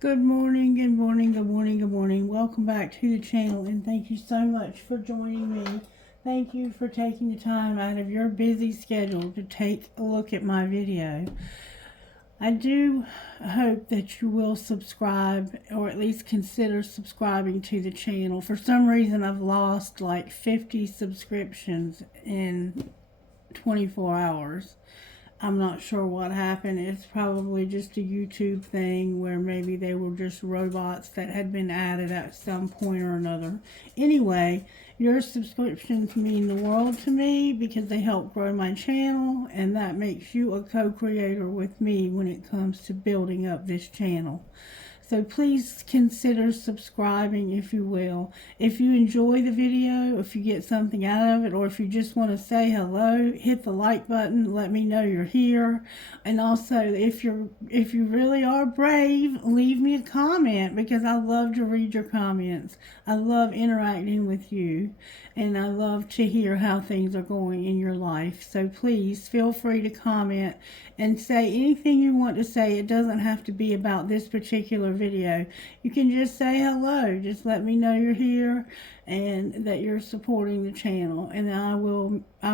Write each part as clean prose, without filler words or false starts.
Good morning, good morning, good morning, good morning. Welcome back to the channel, and thank you so much for joining me. Thank you for taking the time out of your busy schedule to take a look at my video. I do hope that you will subscribe, or at least consider subscribing to the channel. For some reason, I've lost like 50 subscriptions in 24 hours. I'm not sure what happened. It's probably just a YouTube thing where maybe they were just robots that had been added at some point or another. Anyway, your subscriptions mean the world to me because they help grow my channel, and that makes you a co-creator with me when it comes to building up this channel. So please consider subscribing if you will. If you enjoy the video, if you get something out of it, or if you just want to say hello, hit the like button. Let me know you're here. And also, if you really are brave, leave me a comment because I love to read your comments. I love interacting with you, and I love to hear how things are going in your life. So please feel free to comment and say anything you want to say. It doesn't have to be about this particular video. You can just say hello. Just let me know you're here and that you're supporting the channel, and I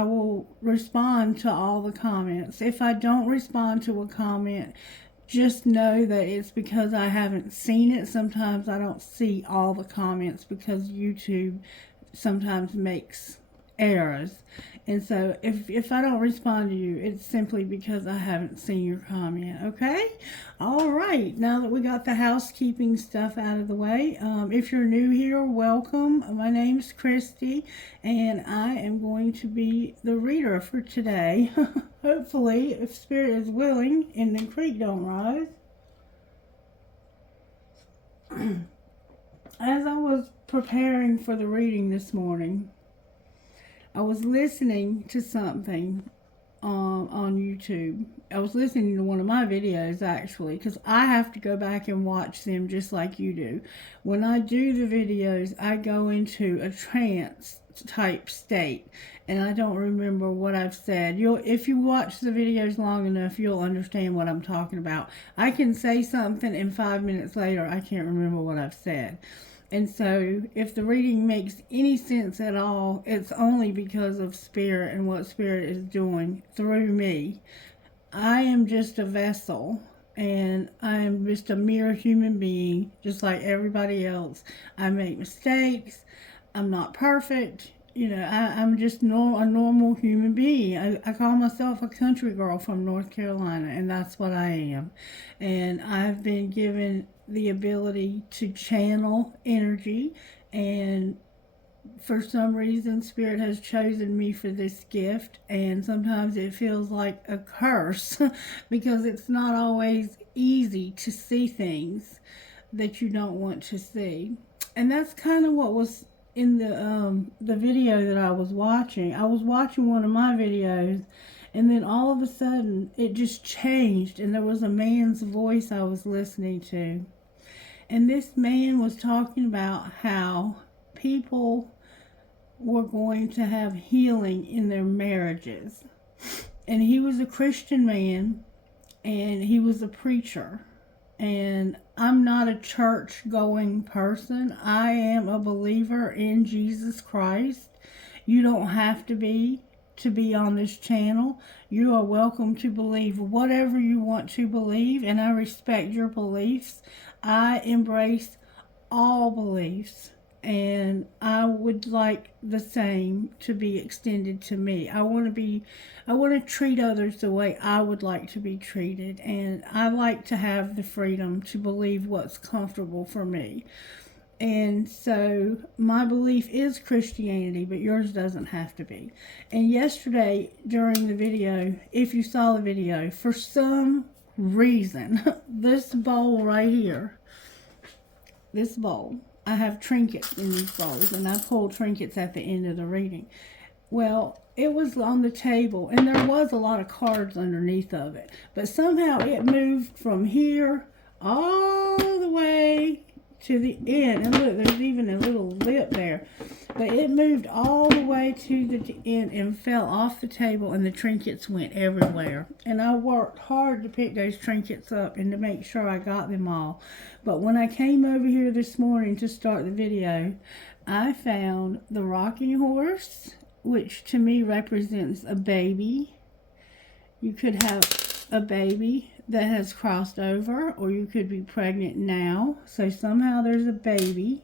will respond to all the comments. If I don't respond to a comment, just know that it's because I haven't seen it. Sometimes I don't see all the comments because YouTube sometimes makes errors. And so if I don't respond to you, it's simply because I haven't seen your comment. Okay? All right. Now that we got the housekeeping stuff out of the way, if you're new here, welcome. My name's Christy, and I am going to be the reader for today. Hopefully, if Spirit is willing and the creek don't rise. As I was preparing for the reading this morning, I was listening to something on YouTube. I was listening to one of my videos, actually, because I have to go back and watch them just like you do. When I do the videos, I go into a trance type state, and I don't remember what I've said. If you watch the videos long enough, you'll understand what I'm talking about. I can say something, and 5 minutes later, I can't remember what I've said. And so if the reading makes any sense at all, it's only because of Spirit and what Spirit is doing through me. I am just a vessel, and I am just a mere human being, just like everybody else. I make mistakes. I'm not perfect. You know, I'm just a normal human being. I call myself a country girl from North Carolina, and that's what I am. And I've been given the ability to channel energy, and for some reason Spirit has chosen me for this gift, and sometimes it feels like a curse because it's not always easy to see things that you don't want to see. And that's kind of what was in the video that I was watching. I was watching one of my videos, and then all of a sudden it just changed, and there was a man's voice I was listening to. And this man was talking about how people were going to have healing in their marriages. And he was a Christian man, and he was a preacher. And I'm not a church-going person. I am a believer in Jesus Christ. You don't have to be on this channel. You are welcome to believe whatever you want to believe, and I respect your beliefs. I embrace all beliefs, and I would like the same to be extended to me. I want to treat others the way I would like to be treated, and I like to have the freedom to believe what's comfortable for me. And so my belief is Christianity, but yours doesn't have to be. And yesterday during the video, if you saw the video, for some reason, this bowl right here, this bowl, I have trinkets in these bowls, and I pull trinkets at the end of the reading. Well, it was on the table, and there was a lot of cards underneath of it, but somehow it moved from here all the way to the end. And look, there's even a little lip there. But it moved all the way to the end and fell off the table, and the trinkets went everywhere. And I worked hard to pick those trinkets up and to make sure I got them all. But when I came over here this morning to start the video, I found the rocking horse, which to me represents a baby. You could have a baby that has crossed over, or you could be pregnant now. So somehow there's a baby.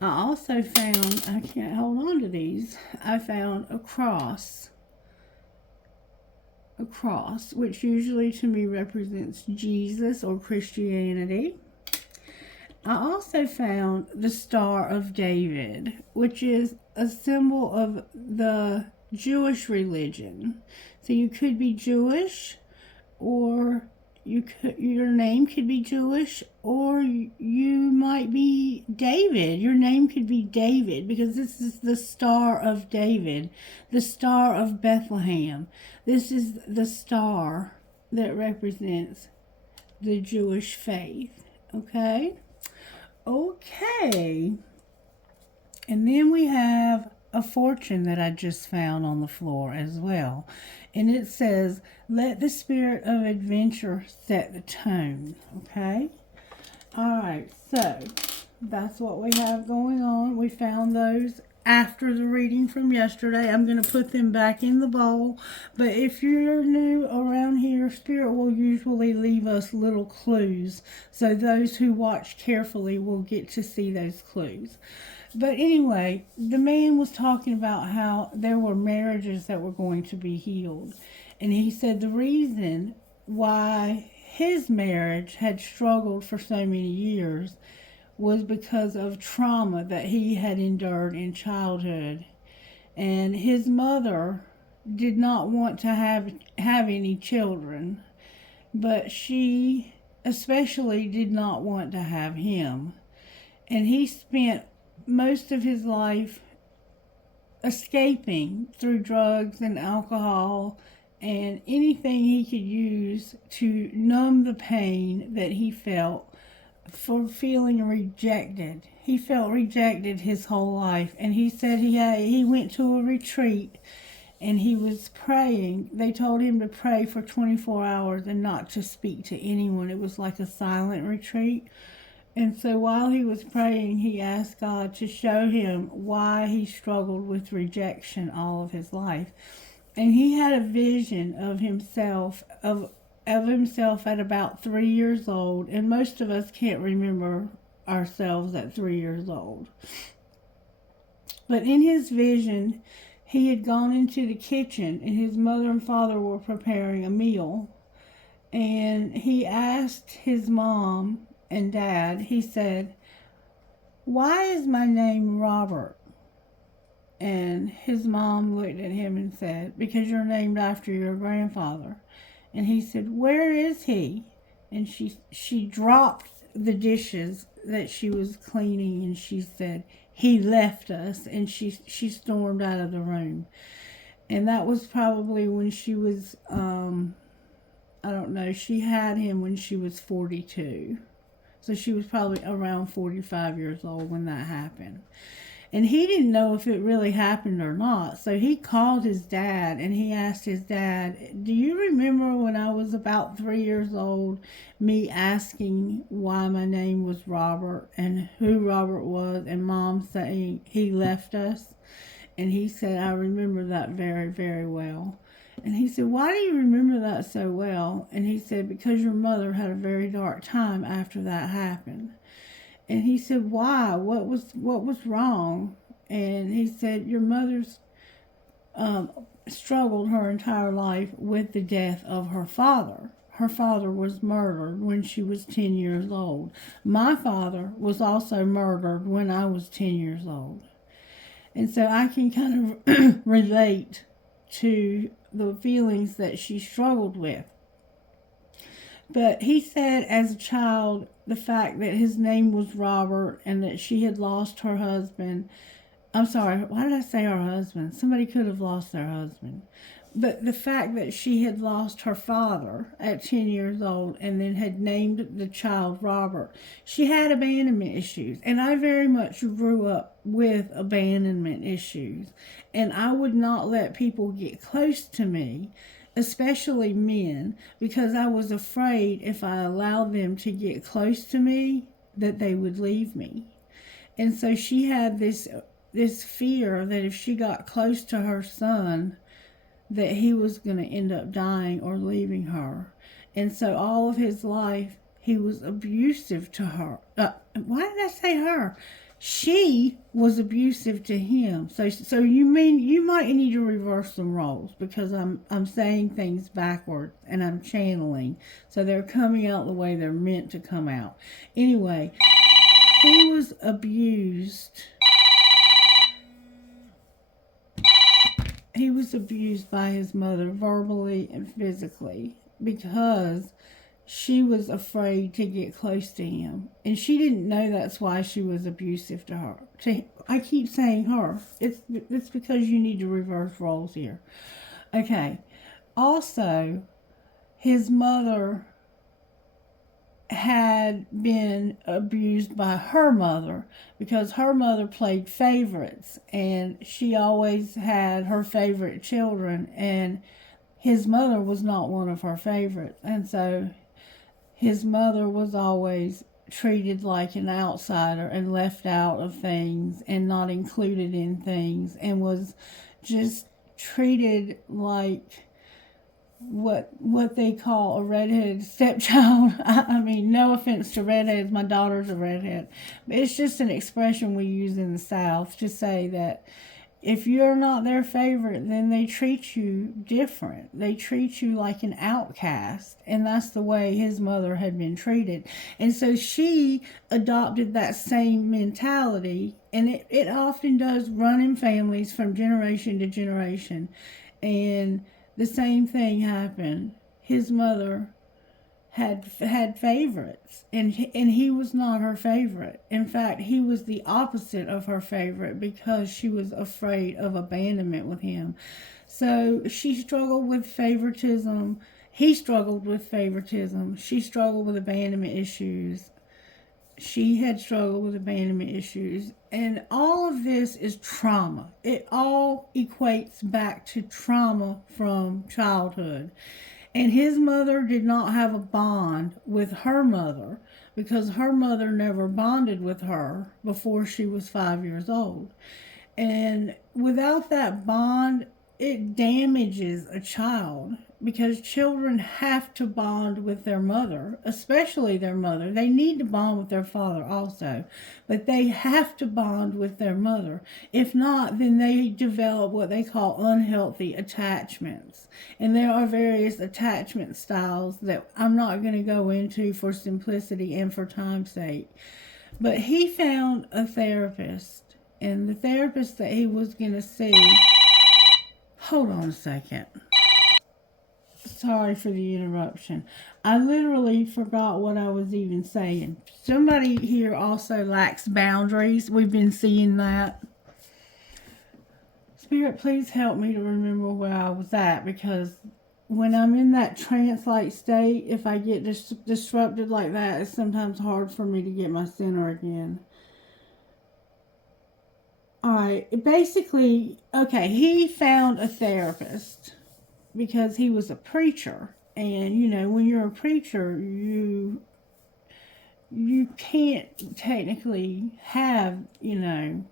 I also found, I can't hold on to these, I found a cross. A cross, which usually to me represents Jesus or Christianity. I also found the Star of David, which is a symbol of the Jewish religion. So you could be Jewish, or your name could be Jewish, or you might be David. Your name could be David, because this is the Star of David, the Star of Bethlehem. This is the star that represents the Jewish faith. Okay? Okay. And then we have a fortune that I just found on the floor as well. And it says, let the spirit of adventure set the tone. Okay? Alright, so that's what we have going on. We found those after the reading from yesterday. I'm going to put them back in the bowl. But if you're new around here, Spirit will usually leave us little clues. So those who watch carefully will get to see those clues. But anyway, the man was talking about how there were marriages that were going to be healed. And he said the reason why his marriage had struggled for so many years was because of trauma that he had endured in childhood. And his mother did not want to have any children, but she especially did not want to have him. And he spent most of his life escaping through drugs and alcohol and anything he could use to numb the pain that he felt for feeling rejected. He felt rejected his whole life. And he said he went to a retreat and he was praying. They told him to pray for 24 hours and not to speak to anyone. It was like a silent retreat. And so while he was praying, he asked God to show him why he struggled with rejection all of his life. And he had a vision of himself, of himself at about 3 years old. And most of us can't remember ourselves at 3 years old. But in his vision, he had gone into the kitchen and his mother and father were preparing a meal. And he asked his mom and dad, he said, why is my name Robert? And his mom looked at him and said, because you're named after your grandfather. And he said, where is he? And she dropped the dishes that she was cleaning and she said, he left us. And she stormed out of the room. And that was probably when she was, I don't know, she had him when she was 42. So she was probably around 45 years old when that happened. And he didn't know if it really happened or not. So he called his dad and he asked his dad, do you remember when I was about 3 years old, me asking why my name was Robert and who Robert was, and Mom saying he left us? And he said, I remember that very, very well. And he said, why do you remember that so well? And he said, because your mother had a very dark time after that happened. And he said, why? What was wrong? And he said, your mother's struggled her entire life with the death of her father. Her father was murdered when she was 10 years old. My father was also murdered when I was 10 years old. And so I can kind of relate to the feelings that she struggled with. But he said as a child, the fact that his name was Robert and that she had lost her husband I'm sorry, why did I say her husband? Somebody could have lost their husband. But the fact that she had lost her father at 10 years old and then had named the child Robert, she had abandonment issues. And I very much grew up with abandonment issues. And I would not let people get close to me, especially men, because I was afraid if I allowed them to get close to me that they would leave me. And so she had this fear that if she got close to her son, that he was going to end up dying or leaving her. And so all of his life, he was abusive to her. Why did I say her? She was abusive to him. So you mean you might need to reverse some roles, because I'm saying things backwards and I'm channeling, so they're coming out the way they're meant to come out. Anyway, he was abused. He was abused by his mother verbally and physically because she was afraid to get close to him. And she didn't know that's why she was abusive to her. I keep saying her. It's because you need to reverse roles here. Okay. Also, his mother had been abused by her mother because her mother played favorites, and she always had her favorite children, and his mother was not one of her favorites. And so his mother was always treated like an outsider and left out of things and not included in things, and was just treated like what they call a redheaded stepchild. I mean, no offense to redheads, my daughter's a redhead, but it's just an expression we use in the South to say that if you're not their favorite, then they treat you different. They treat you like an outcast, and that's the way his mother had been treated. And so she adopted that same mentality, and it often does run in families from generation to generation. And the same thing happened. His mother had favorites, and he was not her favorite. In fact, he was the opposite of her favorite because she was afraid of abandonment with him. So she struggled with favoritism. He struggled with favoritism. She struggled with abandonment issues. She had struggled with abandonment issues. And all of this is trauma. It all equates back to trauma from childhood. And his mother did not have a bond with her mother because her mother never bonded with her before she was 5 years old. And without that bond, it damages a child, because children have to bond with their mother, especially their mother. They need to bond with their father also, but they have to bond with their mother. If not, then they develop what they call unhealthy attachments. And there are various attachment styles that I'm not going to go into for simplicity and for time's sake. But he found a therapist, and the therapist that he was going to see... Hold on a second. Sorry for the interruption. I literally forgot what I was even saying. Somebody here also lacks boundaries. We've been seeing that. Spirit, please help me to remember where I was at, because when I'm in that trance-like state, if I get disrupted like that, it's sometimes hard for me to get my center again. Alright, basically, okay, he found a therapist because he was a preacher. And, you know, when you're a preacher, you can't technically have, you know,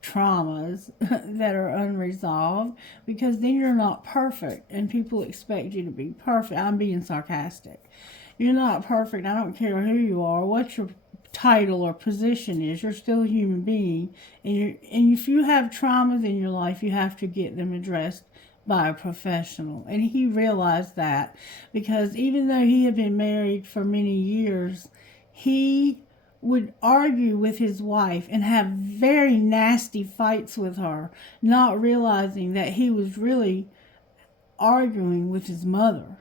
traumas that are unresolved, because then you're not perfect and people expect you to be perfect. I'm being sarcastic. You're not perfect. I don't care who you are, what your title or position is. You're still a human being, and if you have traumas in your life, you have to get them addressed by a professional. And he realized that, because even though he had been married for many years, he would argue with his wife and have very nasty fights with her, not realizing that he was really arguing with his mother.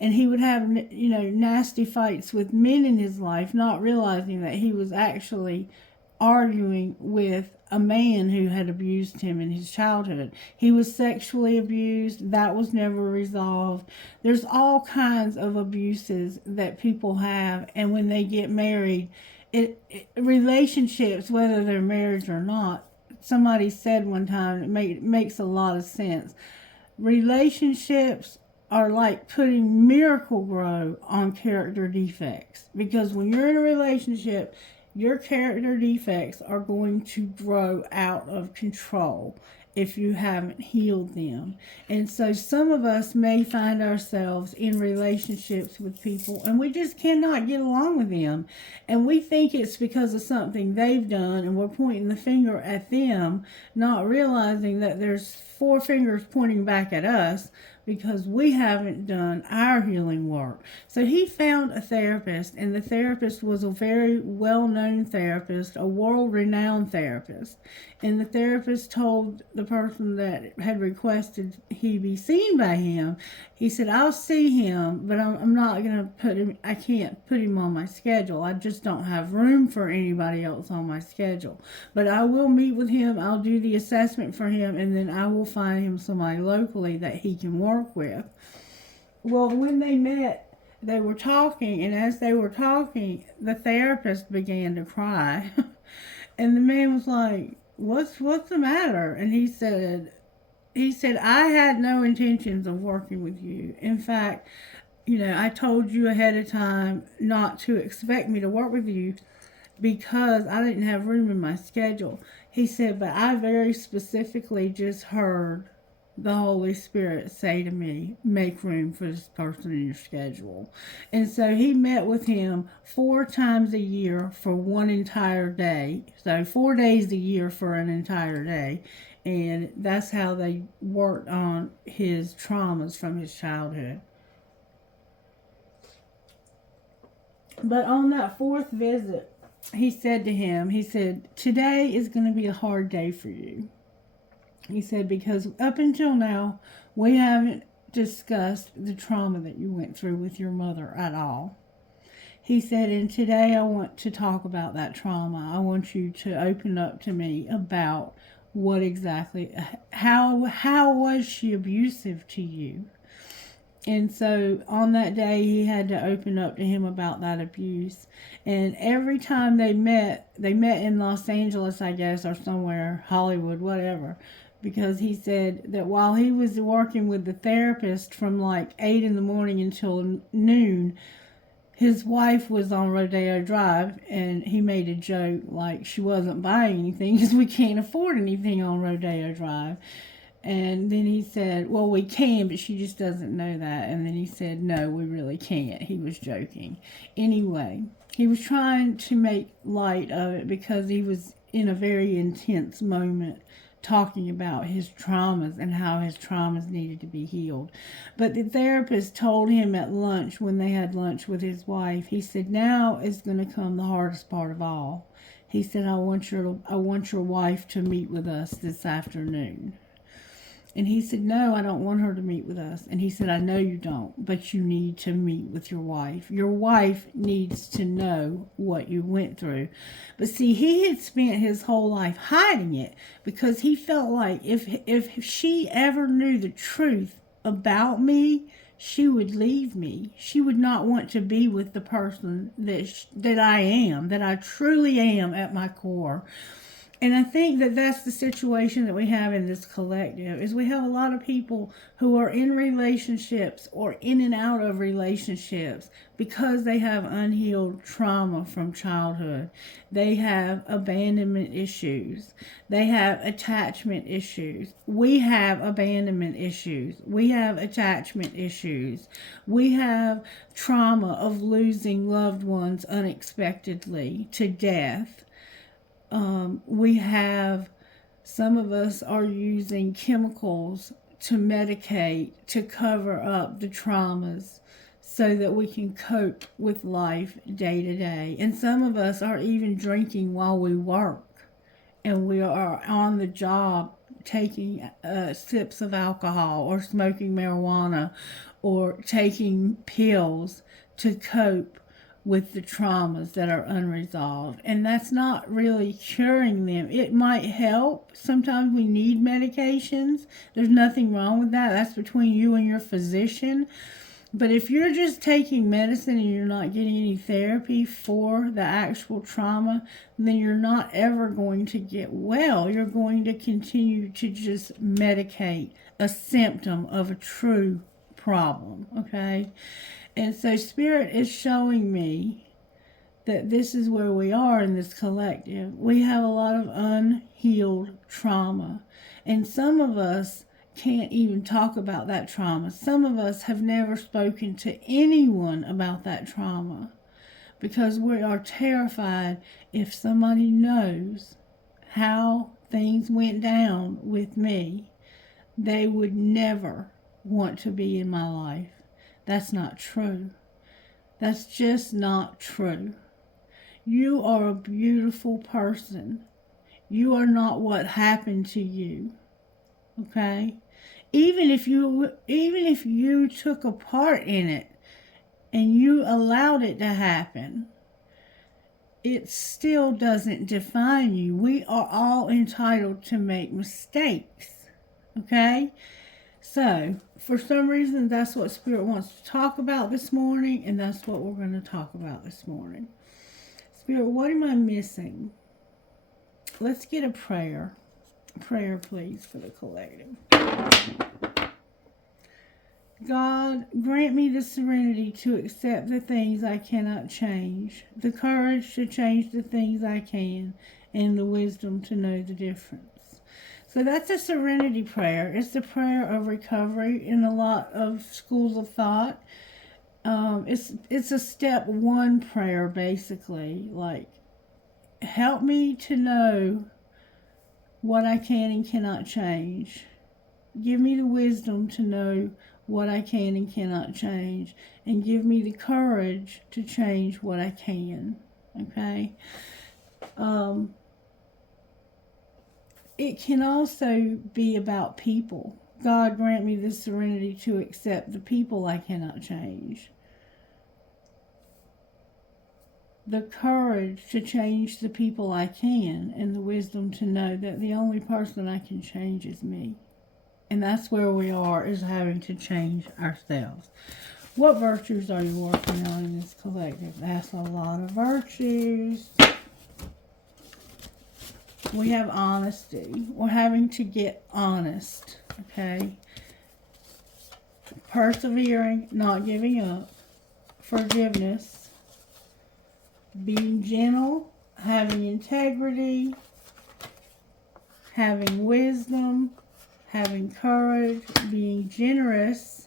And he would have, nasty fights with men in his life, not realizing that he was actually arguing with a man who had abused him in his childhood. He was sexually abused. That was never resolved. There's all kinds of abuses that people have, and when they get married, relationships, whether they're married or not, somebody said one time, it makes a lot of sense. Relationships are like putting Miracle-Gro on character defects, because when you're in a relationship, your character defects are going to grow out of control if you haven't healed them. And so some of us may find ourselves in relationships with people and we just cannot get along with them. And we think it's because of something they've done, and we're pointing the finger at them, not realizing that there's 4 fingers pointing back at us because we haven't done our healing work. So he found a therapist, and the therapist was a very well-known therapist, a world-renowned therapist. And the therapist told the person that had requested he be seen by him, he said, I'll see him, but I'm not going to put him, I can't put him on my schedule. I just don't have room for anybody else on my schedule. But I will meet with him, I'll do the assessment for him, and then I will find him somebody locally that he can work with. Well, when they met, they were talking, and as they were talking, the therapist began to cry. And the man was like, what's the matter? And he said, I had no intentions of working with you. In fact, I told you ahead of time not to expect me to work with you because I didn't have room in my schedule. He said, but I very specifically just heard the Holy Spirit say to me, make room for this person in your schedule. And so he met with him 4 times a year for one entire day. So 4 days a year for an entire day. And that's how they worked on his traumas from his childhood. But on that 4th visit, he said to him, today is going to be a hard day for you. He said, because up until now, we haven't discussed the trauma that you went through with your mother at all. He said, and today I want to talk about that trauma. I want you to open up to me about what exactly, how was she abusive to you? And so on that day, he had to open up to him about that abuse. And every time they met in Los Angeles, I guess, or somewhere, Hollywood, whatever. Because he said that while he was working with the therapist from like 8 in the morning until noon, his wife was on Rodeo Drive, and he made a joke like she wasn't buying anything because we can't afford anything on Rodeo Drive. And then he said, well, we can, but she just doesn't know that. And then he said, no, we really can't. He was joking. Anyway, he was trying to make light of it because he was in a very intense moment talking about his traumas and how his traumas needed to be healed. But the therapist told him at lunch, when they had lunch with his wife, he said, now is going to come the hardest part of all. He said, I want your wife to meet with us this afternoon. And he said, no, I don't want her to meet with us. And he said, I know you don't, but you need to meet with your wife. Your wife needs to know what you went through. But see, he had spent his whole life hiding it because he felt like if she ever knew the truth about me, she would leave me. She would not want to be with the person that I am, that I truly am at my core. And I think that that's the situation that we have in this collective, is we have a lot of people who are in relationships or in and out of relationships because they have unhealed trauma from childhood. They have abandonment issues. They have attachment issues. We have abandonment issues. We have attachment issues. We have trauma of losing loved ones unexpectedly to death. We have, some of us are using chemicals to medicate, to cover up the traumas so that we can cope with life day to day. And some of us are even drinking while we work, and we are on the job taking sips of alcohol or smoking marijuana or taking pills to cope with the traumas that are unresolved. And that's not really curing them. It might help. Sometimes we need medications. There's nothing wrong with that. That's between you and your physician. But if you're just taking medicine and you're not getting any therapy for the actual trauma, then you're not ever going to get well. You're going to continue to just medicate a symptom of a true problem, okay? And so Spirit is showing me that this is where we are in this collective. We have a lot of unhealed trauma. And some of us can't even talk about that trauma. Some of us have never spoken to anyone about that trauma because we are terrified if somebody knows how things went down with me, they would never want to be in my life. That's not true. That's just not true. You are a beautiful person. You are not what happened to you. Okay? Even if you took a part in it and you allowed it to happen, it still doesn't define you. We are all entitled to make mistakes. Okay? So, for some reason, that's what Spirit wants to talk about this morning, and that's what we're going to talk about this morning. Spirit, what am I missing? Let's get a prayer. Prayer, please, for the collective. God, grant me the serenity to accept the things I cannot change, the courage to change the things I can, and the wisdom to know the difference. So that's a serenity prayer. It's the prayer of recovery in a lot of schools of thought. It's a step one prayer, basically. Like, help me to know what I can and cannot change. Give me the wisdom to know what I can and cannot change. And give me the courage to change what I can. Okay? It can also be about people. God, grant me the serenity to accept the people I cannot change. The courage to change the people I can, and the wisdom to know that the only person I can change is me. And that's where we are, is having to change ourselves. What virtues are you working on in this collective? That's a lot of virtues. We have honesty. We're having to get honest, okay? Persevering, not giving up. Forgiveness. Being gentle, having integrity, having wisdom, having courage, being generous,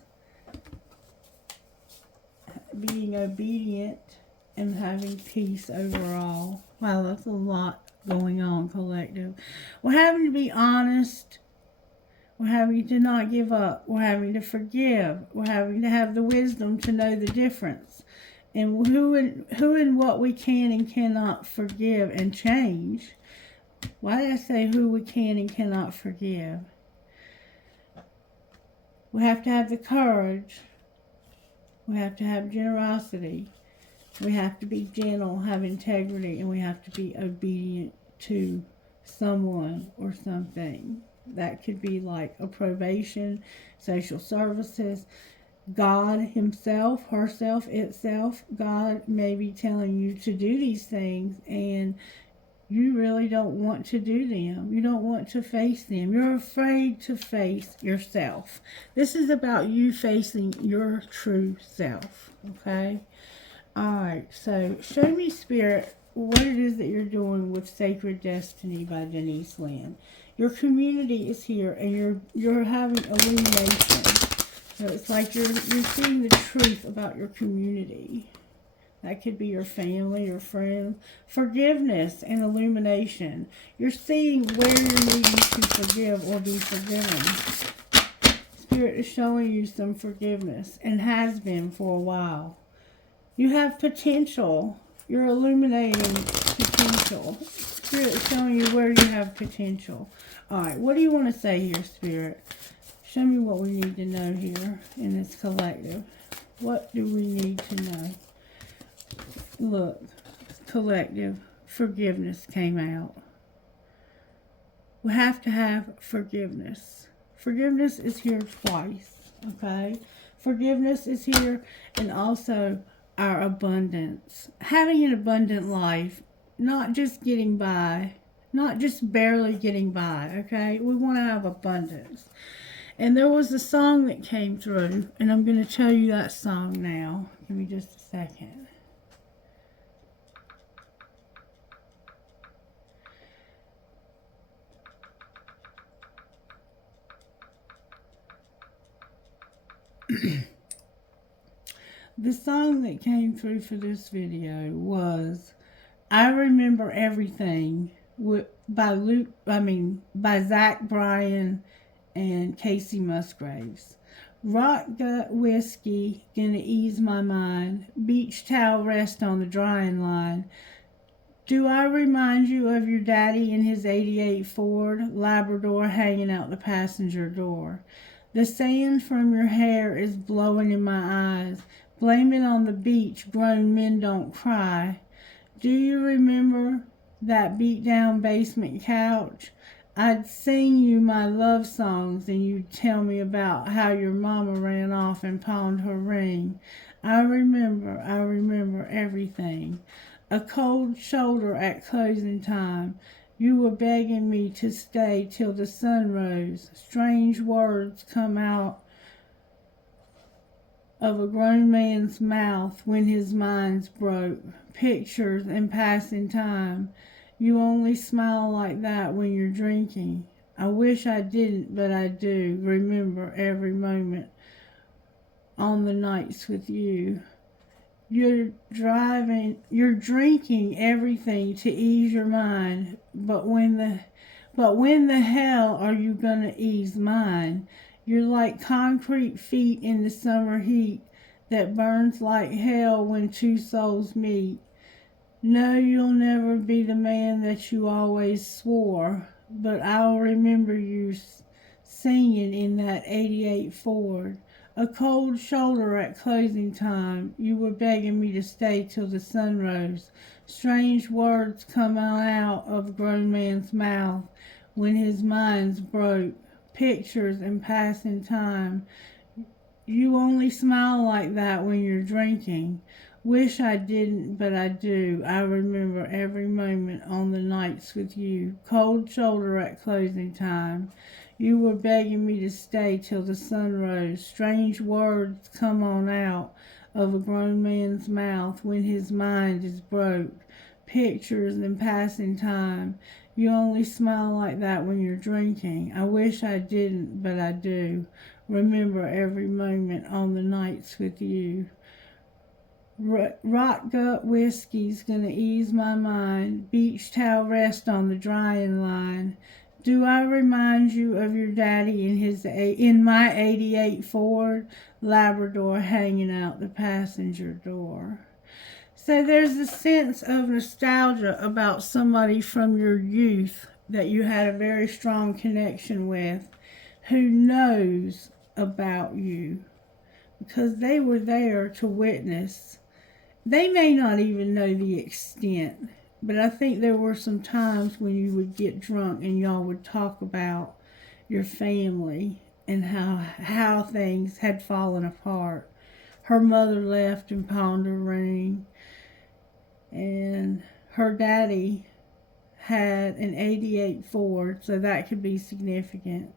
being obedient, and having peace overall. Wow, that's a lot going on, collective. We're having to be honest. We're having to not give up. We're having to forgive. We're having to have the wisdom to know the difference. And who and what we can and cannot forgive and change. Why did I say who we can and cannot forgive? We have to have the courage. We have to have generosity. We have to be gentle, have integrity, and we have to be obedient to someone or something. That could be like a probation, social services, God himself, herself, itself. God may be telling you to do these things and you really don't want to do them. You don't want to face them. You're afraid to face yourself. This is about you facing your true self, okay? Alright, so show me, Spirit, what it is that you're doing with Sacred Destiny by Denise Lynn. Your community is here and you're having illumination. So it's like you're seeing the truth about your community. That could be your family, your friends. Forgiveness and illumination. You're seeing where you're needing to forgive or be forgiven. Spirit is showing you some forgiveness and has been for a while. You have potential. You're illuminating potential. Spirit is showing you where you have potential. Alright, what do you want to say here, Spirit? Show me what we need to know here in this collective. What do we need to know? Look, collective, forgiveness came out. We have to have forgiveness. Forgiveness is here twice, okay? Forgiveness is here, and also our abundance. Having an abundant life, not just getting by, not just barely getting by, okay? We want to have abundance. And there was a song that came through, and I'm going to tell you that song now. Give me just a second. The song that came through for this video was I Remember Everything by Zach Bryan and Casey Musgraves. Rock gut whiskey, gonna ease my mind. Beach towel rest on the drying line. Do I remind you of your daddy in his '88 Ford Labrador hanging out the passenger door? The sand from your hair is blowing in my eyes. Blame it on the beach, grown men don't cry. Do you remember that beat down basement couch? I'd sing you my love songs and you'd tell me about how your mama ran off and pawned her ring. I remember everything. A cold shoulder at closing time. You were begging me to stay till the sun rose. Strange words come out of a grown man's mouth when his mind's broke. Pictures and passing time. You only smile like that when you're drinking. I wish I didn't, but I do. Remember every moment on the nights with you. You're drinking everything to ease your mind, but when the hell are you gonna ease mine? You're like concrete feet in the summer heat that burns like hell when two souls meet. No, you'll never be the man that you always swore, but I'll remember you singing in that '88 Ford. A cold shoulder at closing time. You were begging me to stay till the sun rose. Strange words come out of a grown man's mouth when his mind's broke. Pictures and passing time. You only smile like that when you're drinking. Wish I didn't, but I do. I remember every moment on the nights with you. Cold shoulder at closing time. You were begging me to stay till the sun rose. Strange words come on out of a grown man's mouth when his mind is broke. Pictures and passing time. You only smile like that when you're drinking. I wish I didn't, but I do. Remember every moment on the nights with you. Rock gut whiskey's gonna ease my mind. Beach towel rest on the drying line. Do I remind you of your daddy in my '88 Ford Labrador hanging out the passenger door? So there's a sense of nostalgia about somebody from your youth that you had a very strong connection with, who knows about you because they were there to witness. They may not even know the extent, but I think there were some times when you would get drunk and y'all would talk about your family and how things had fallen apart. Her mother left and pawned her ring, and her daddy had an '88 Ford, so that could be significant,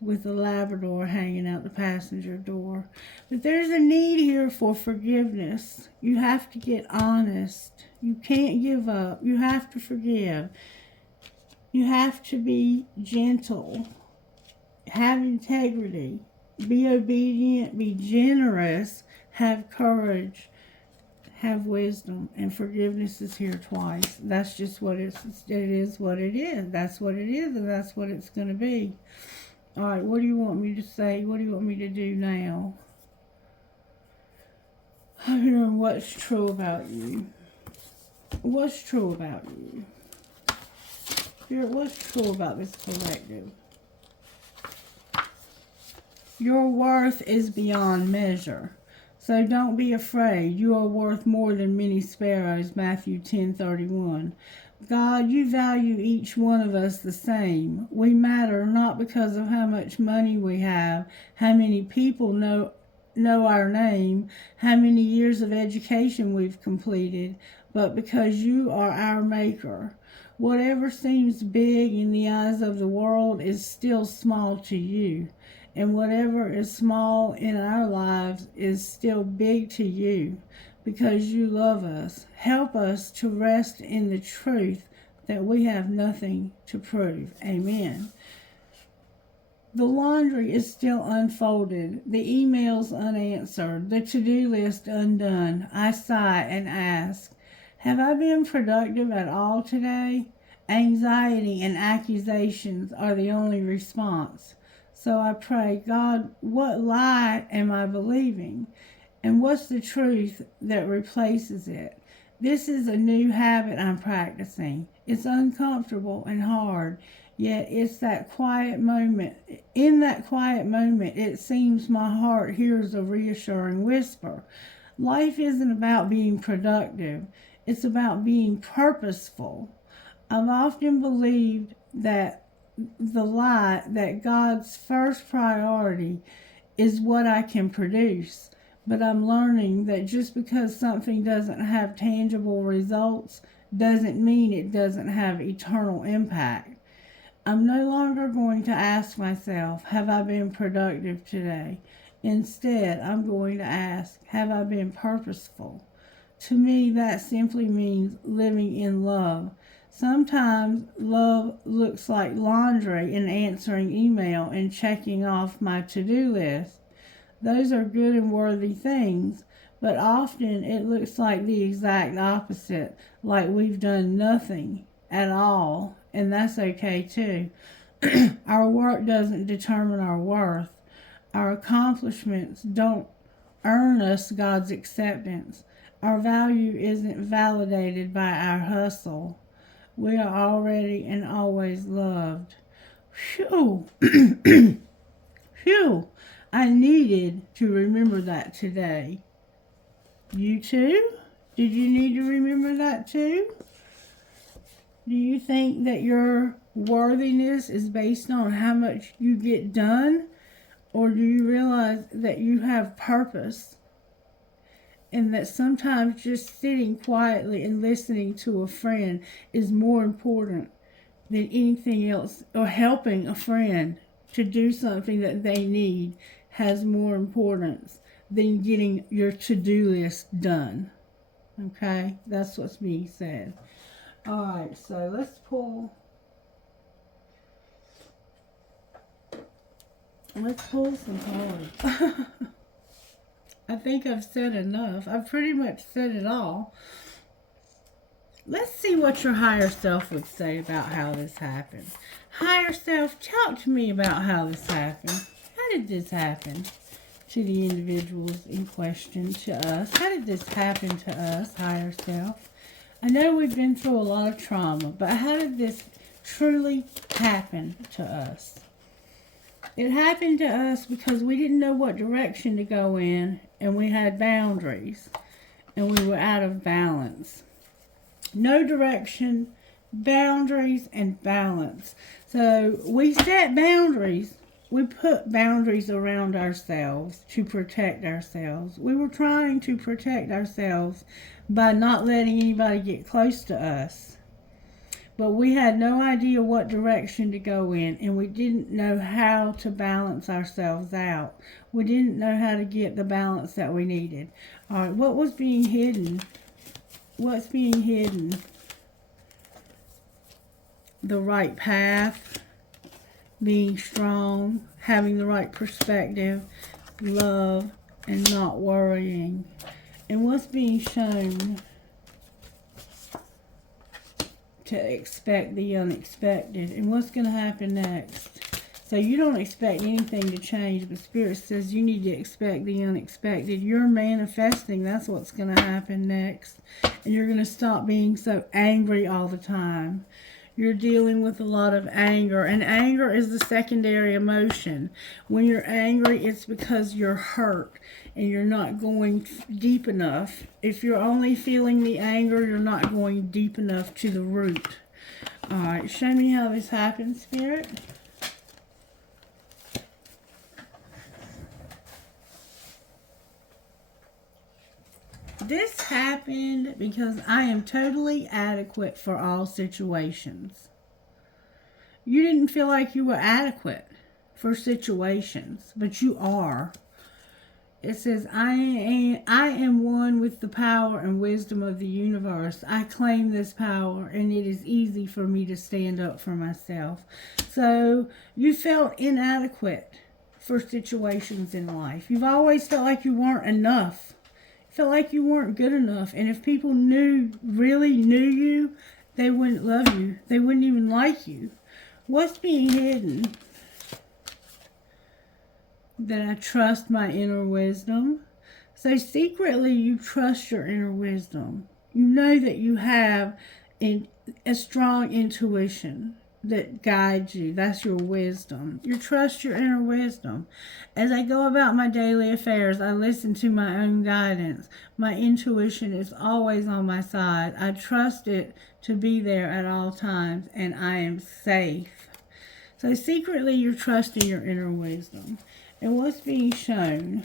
with a Labrador hanging out the passenger door. But there's a need here for forgiveness. You have to get honest. You can't give up. You have to forgive. You have to be gentle. Have integrity. Be obedient. Be generous. Have courage. Have wisdom. And forgiveness is here twice. That's just what it is what it is. That's what it is, and that's what it's going to be. All right, what do you want me to say? What do you want me to do now? I'm hearing what's true about you. What's true about you? Spirit, what's true about this collective? Your worth is beyond measure. So don't be afraid. You are worth more than many sparrows, Matthew 10:31. God, you value each one of us the same. We matter not because of how much money we have, how many people know our name, how many years of education we've completed, but because you are our maker. Whatever seems big in the eyes of the world is still small to you. And whatever is small in our lives is still big to you because you love us. Help us to rest in the truth that we have nothing to prove. Amen. The laundry is still unfolded, the emails unanswered, the to-do list undone. I sigh and ask, have I been productive at all today? Anxiety and accusations are the only response. So I pray, God, what lie am I believing? And what's the truth that replaces it? This is a new habit I'm practicing. It's uncomfortable and hard, yet it's that quiet moment. In that quiet moment, it seems my heart hears a reassuring whisper. Life isn't about being productive. It's about being purposeful. I've often believed that the lie that God's first priority is what I can produce. But I'm learning that just because something doesn't have tangible results doesn't mean it doesn't have eternal impact. I'm no longer going to ask myself, have I been productive today? Instead, I'm going to ask, have I been purposeful? To me, that simply means living in love. Sometimes love looks like laundry and answering email and checking off my to-do list. Those are good and worthy things, but often it looks like the exact opposite, like we've done nothing at all, and that's okay too. Our work doesn't determine our worth. Our accomplishments don't earn us God's acceptance. Our value isn't validated by our hustle. We are already and always loved. Phew. Phew. I needed to remember that today. You too? Did you need to remember that too? Do you think that your worthiness is based on how much you get done? Or do you realize that you have purpose? And that sometimes just sitting quietly and listening to a friend is more important than anything else, or helping a friend to do something that they need has more importance than getting your to-do list done. Okay? That's what's being said. Alright, so let's pull some cards. I think I've said enough. I've pretty much said it all. Let's see what your higher self would say about how this happened. Higher self, talk to me about how this happened. How did this happen to the individuals in question, to us? How did this happen to us, higher self? I know we've been through a lot of trauma, but how did this truly happen to us? It happened to us because we didn't know what direction to go in, and we had boundaries, and we were out of balance. No direction, boundaries, and balance. So we set boundaries. We put boundaries around ourselves to protect ourselves. We were trying to protect ourselves by not letting anybody get close to us. But we had no idea what direction to go in, and we didn't know how to balance ourselves out. We didn't know how to get the balance that we needed. All right, what was being hidden? What's being hidden? The right path, being strong, having the right perspective, love, and not worrying. And what's being shown? To expect the unexpected. And what's going to happen next? So you don't expect anything to change, but Spirit says you need to expect the unexpected. You're manifesting. That's what's going to happen next. And you're going to stop being so angry all the time. You're dealing with a lot of anger, and anger is the secondary emotion. When you're angry, it's because you're hurt, and you're not going deep enough. If you're only feeling the anger, you're not going deep enough to the root. All right, show me how this happens, Spirit. This happened because I am totally adequate for all situations. You didn't feel like you were adequate for situations, but you are. It says, I am one with the power and wisdom of the universe. I claim this power, and it is easy for me to stand up for myself. So you felt inadequate for situations in life. You've always felt like you weren't enough. Felt like you weren't good enough. And if people really knew you, they wouldn't love you. They wouldn't even like you. What's being hidden? That I trust my inner wisdom. So secretly you trust your inner wisdom. You know that you have a strong intuition that guides you. That's your wisdom. You trust your inner wisdom. As I go about my daily affairs, I listen to my own guidance. My intuition is always on my side. I trust it to be there at all times, and I am safe. So secretly you're trusting your inner wisdom. And what's being shown?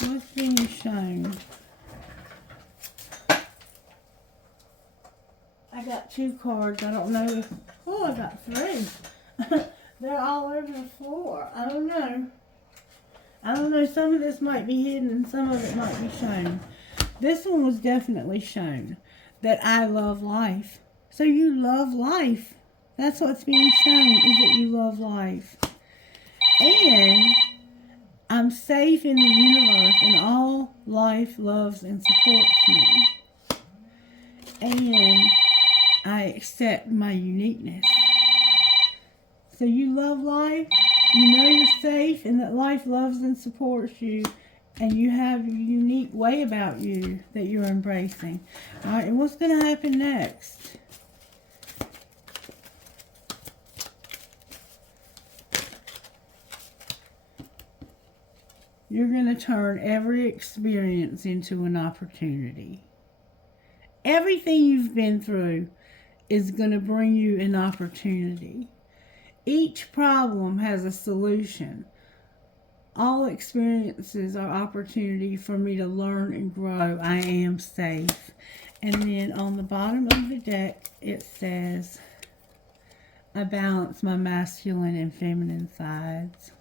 What's being shown? I got 2 cards. I don't know if... Oh, I got 3. They're all over the floor. I don't know. I don't know. Some of this might be hidden and some of it might be shown. This one was definitely shown. That I love life. So you love life. That's what's being shown, is that you love life. And I'm safe in the universe, and all life loves and supports me. And I accept my uniqueness. So you love life, you know you're safe, and that life loves and supports you, and you have a unique way about you that you're embracing. All right, and what's going to happen next? You're going to turn every experience into an opportunity. Everything you've been through is going to bring you an opportunity. Each problem has a solution. All experiences are opportunity for me to learn and grow. I am safe. And then on the bottom of the deck, it says, I balance my masculine and feminine sides.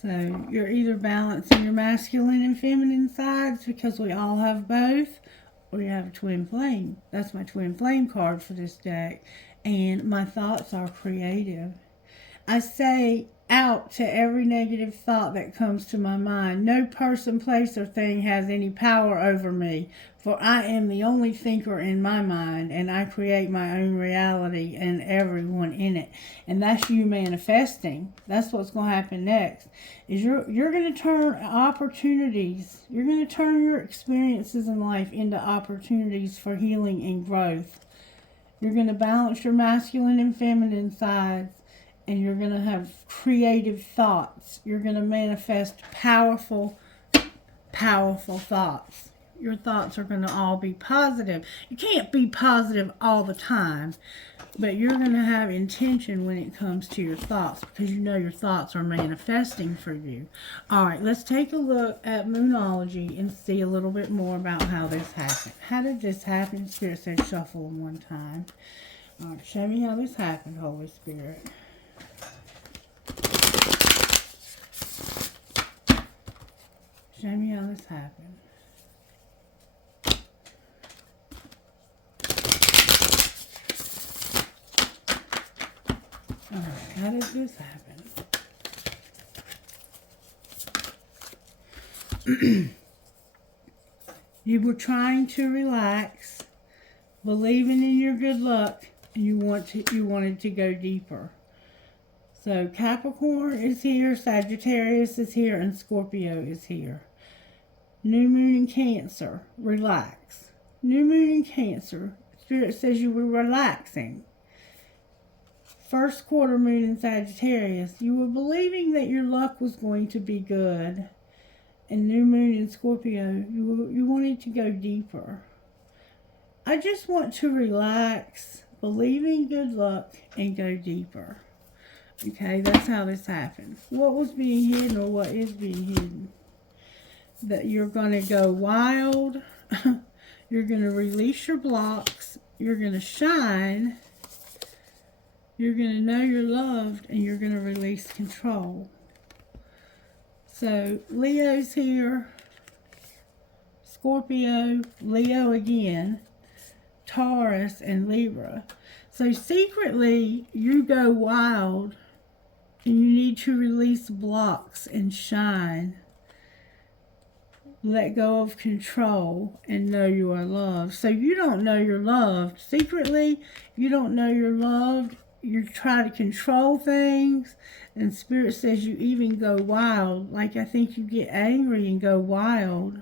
So you're either balancing your masculine and feminine sides because we all have both, or you have a twin flame. That's my twin flame card for this deck. And my thoughts are creative. I say out to every negative thought that comes to my mind. No person, place, or thing has any power over me, for I am the only thinker in my mind, and I create my own reality and everyone in it. And that's you manifesting. That's what's going to happen next. Is you're going to turn opportunities. You're going to turn your experiences in life into opportunities for healing and growth. You're going to balance your masculine and feminine sides. And you're going to have creative thoughts. You're going to manifest powerful, powerful thoughts. Your thoughts are going to all be positive. You can't be positive all the time. But you're going to have intention when it comes to your thoughts. Because you know your thoughts are manifesting for you. Alright, let's take a look at Moonology and see a little bit more about how this happened. How did this happen? Spirit says shuffle them one time. Alright, show me how this happened, Holy Spirit. Show me how this happened. Alright, how did this happen? You were trying to relax, believing in your good luck, and you wanted to go deeper. So Capricorn is here, Sagittarius is here, and Scorpio is here. New Moon in Cancer, relax. New Moon in Cancer, Spirit says you were relaxing. First quarter moon in Sagittarius. You were believing that your luck was going to be good. And new moon in Scorpio. You wanted to go deeper. I just want to relax, believe in good luck, and go deeper. Okay, that's how this happens. What was being hidden, or what is being hidden? That you're going to go wild. You're going to release your blocks. You're going to shine. You're going to know you're loved, and you're going to release control. So, Leo's here. Scorpio, Leo again. Taurus, and Libra. So secretly, you go wild and you need to release blocks and shine. Let go of control and know you are loved. So you don't know you're loved. Secretly, you don't know you're loved. You try to control things, and Spirit says you even go wild. Like, I think you get angry and go wild.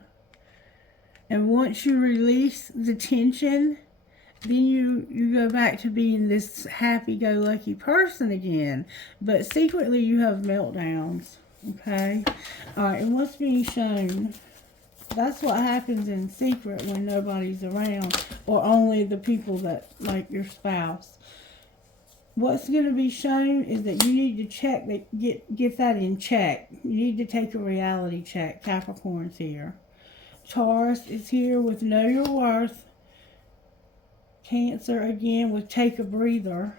And once you release the tension, then you go back to being this happy-go-lucky person again. But secretly, you have meltdowns. Okay? Alright, and what's being shown? That's what happens in secret when nobody's around. Or only the people that, like your spouse. What's going to be shown is that you need to check, get that in check. You need to take a reality check. Capricorn's here. Taurus is here with Know Your Worth. Cancer again with Take a Breather.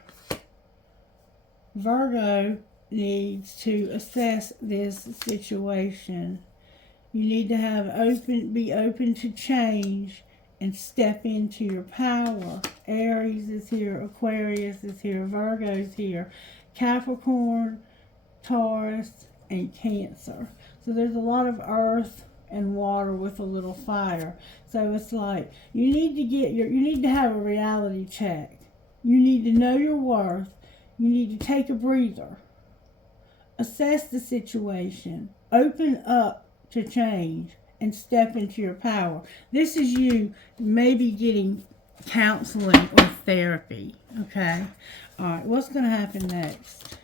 Virgo needs to assess this situation. You need to be open to change and step into your power. Aries is here, Aquarius is here, Virgo's here, Capricorn, Taurus, and Cancer. So there's a lot of earth and water with a little fire. So it's like you need to have a reality check. You need to know your worth. You need to take a breather. Assess the situation. Open up to change and step into your power. This is you maybe getting counseling or therapy. Okay? Alright, what's going to happen next?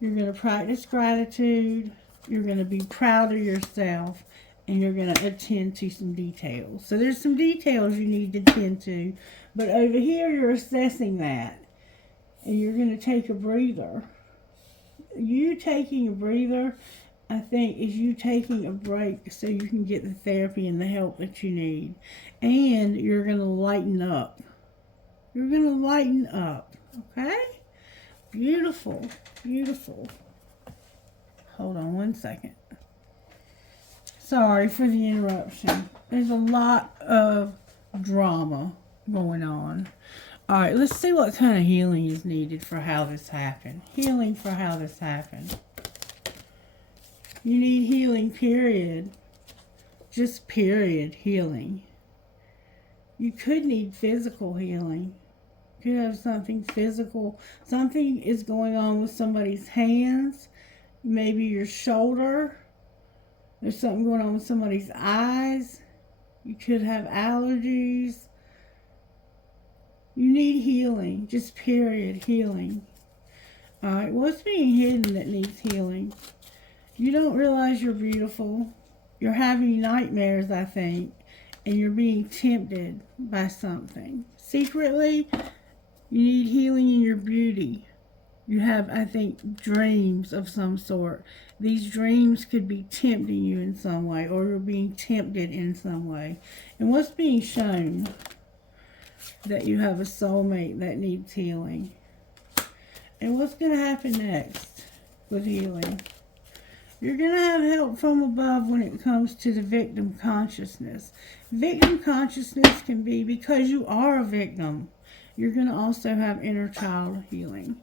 You're going to practice gratitude. You're going to be proud of yourself, and you're going to attend to some details. So there's some details you need to attend to, but over here you're assessing that, and you're going to take a breather. You taking a breather, I think, is you taking a break so you can get the therapy and the help that you need. And you're going to lighten up. You're going to lighten up, okay? Beautiful, beautiful. Hold on one second. Sorry for the interruption. There's a lot of drama going on. Alright, let's see what kind of healing is needed for how this happened. Healing for how this happened. You need healing, period. Just period healing. You could need physical healing. You could have something physical. Something is going on with somebody's hands. Maybe your shoulder. There's something going on with somebody's eyes. You could have allergies. You need healing. Just period healing. Alright, what's being hidden that needs healing? You don't realize you're beautiful. You're having nightmares, I think. And you're being tempted by something. Secretly, you need healing in your beauty. You have, I think, dreams of some sort. These dreams could be tempting you in some way, or you're being tempted in some way. And what's being shown? That you have a soulmate that needs healing. And what's going to happen next with healing? You're going to have help from above when it comes to the victim consciousness. Victim consciousness can be because you are a victim. You're going to also have inner child healing.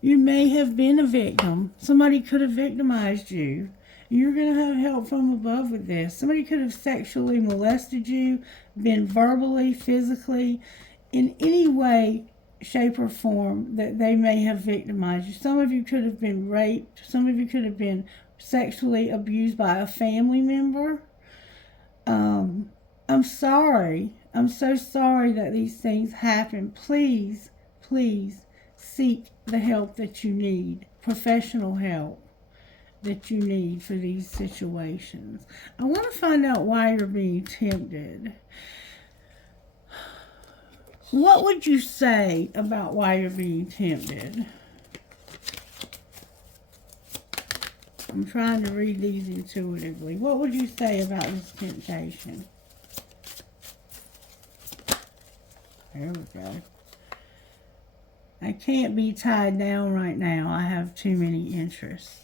You may have been a victim. Somebody could have victimized you. You're going to have help from above with this. Somebody could have sexually molested you, been verbally, physically, in any way, shape, or form that they may have victimized you. Some of you could have been raped. Some of you could have been sexually abused by a family member. I'm sorry. I'm so sorry that these things happen. Please please seek the help that you need, professional help that you need for these situations. I want to find out why you're being tempted. What would you say about why you're being tempted? I'm trying to read these intuitively. What would you say about this temptation? There we go. I can't be tied down right now. I have too many interests.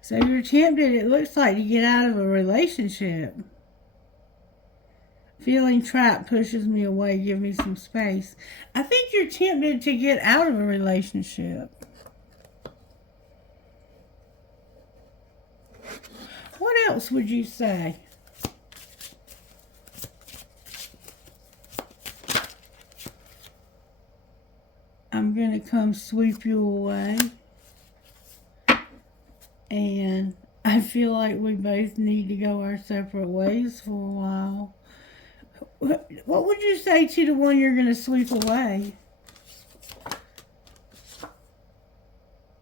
So you're tempted, it looks like, to get out of a relationship. Feeling trapped pushes me away. Give me some space. I think you're tempted to get out of a relationship. What else would you say? I'm going to come sweep you away. And I feel like we both need to go our separate ways for a while. What would you say to the one you're going to sweep away?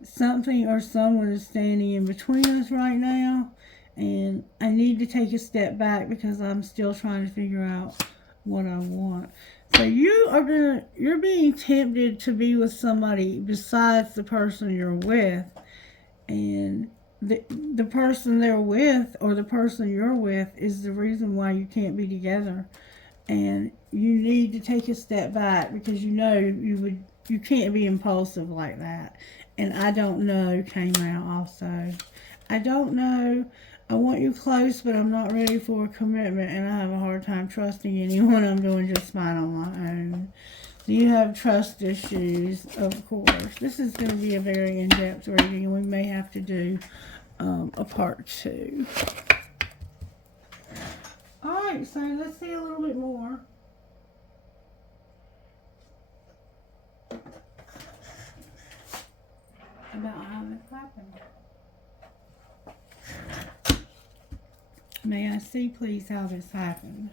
Something or someone is standing in between us right now. And I need to take a step back because I'm still trying to figure out what I want. So you're being tempted to be with somebody besides the person you're with. And the person they're with or the person you're with is the reason why you can't be together. And you need to take a step back because you know you can't be impulsive like that. And I don't know came out also. I don't know. I want you close, but I'm not ready for a commitment, and I have a hard time trusting anyone. I'm doing just fine on my own. Do you have trust issues? Of course. This is going to be a very in-depth reading, and we may have to do a part 2. Alright, so let's see a little bit more. About how this happened. May I see, please, how this happened?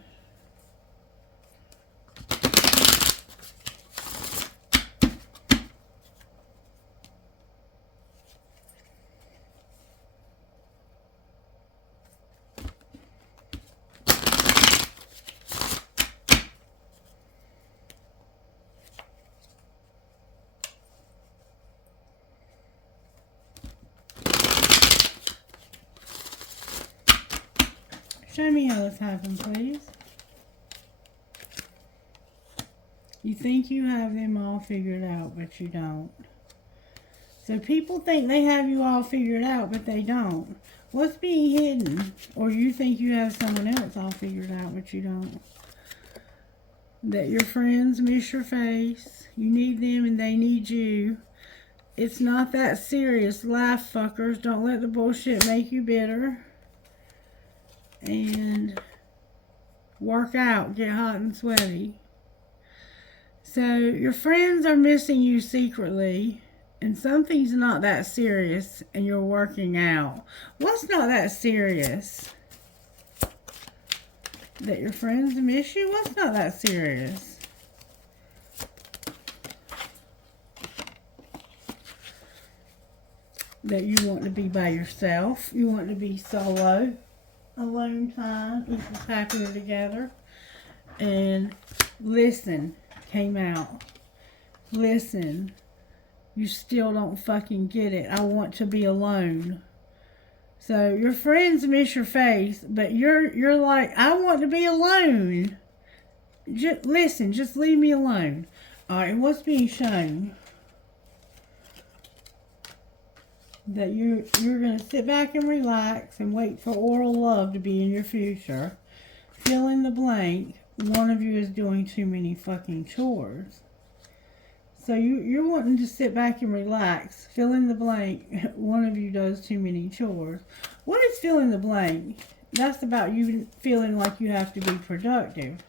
Show me how this happened, please. You think you have them all figured out, but you don't. So people think they have you all figured out, but they don't. What's being hidden? Or you think you have someone else all figured out, but you don't. That your friends miss your face. You need them and they need you. It's not that serious. Laugh, fuckers. Don't let the bullshit make you bitter. And work out, get hot and sweaty. So your friends are missing you secretly, and something's not that serious, and you're working out. What's not that serious? That your friends miss you? What's not that serious? That you want to be by yourself. You want to be solo. Alone time equals happier together. And listen came out. Listen, you still don't fucking get it. I want to be alone. So your friends miss your face, but you're like, I want to be alone. Listen, just leave me alone. All right, what's being shown? That you're going to sit back and relax and wait for oral love to be in your future. Fill in the blank. One of you is doing too many fucking chores. So you're wanting to sit back and relax. Fill in the blank. One of you does too many chores. What is fill in the blank? That's about you feeling like you have to be productive.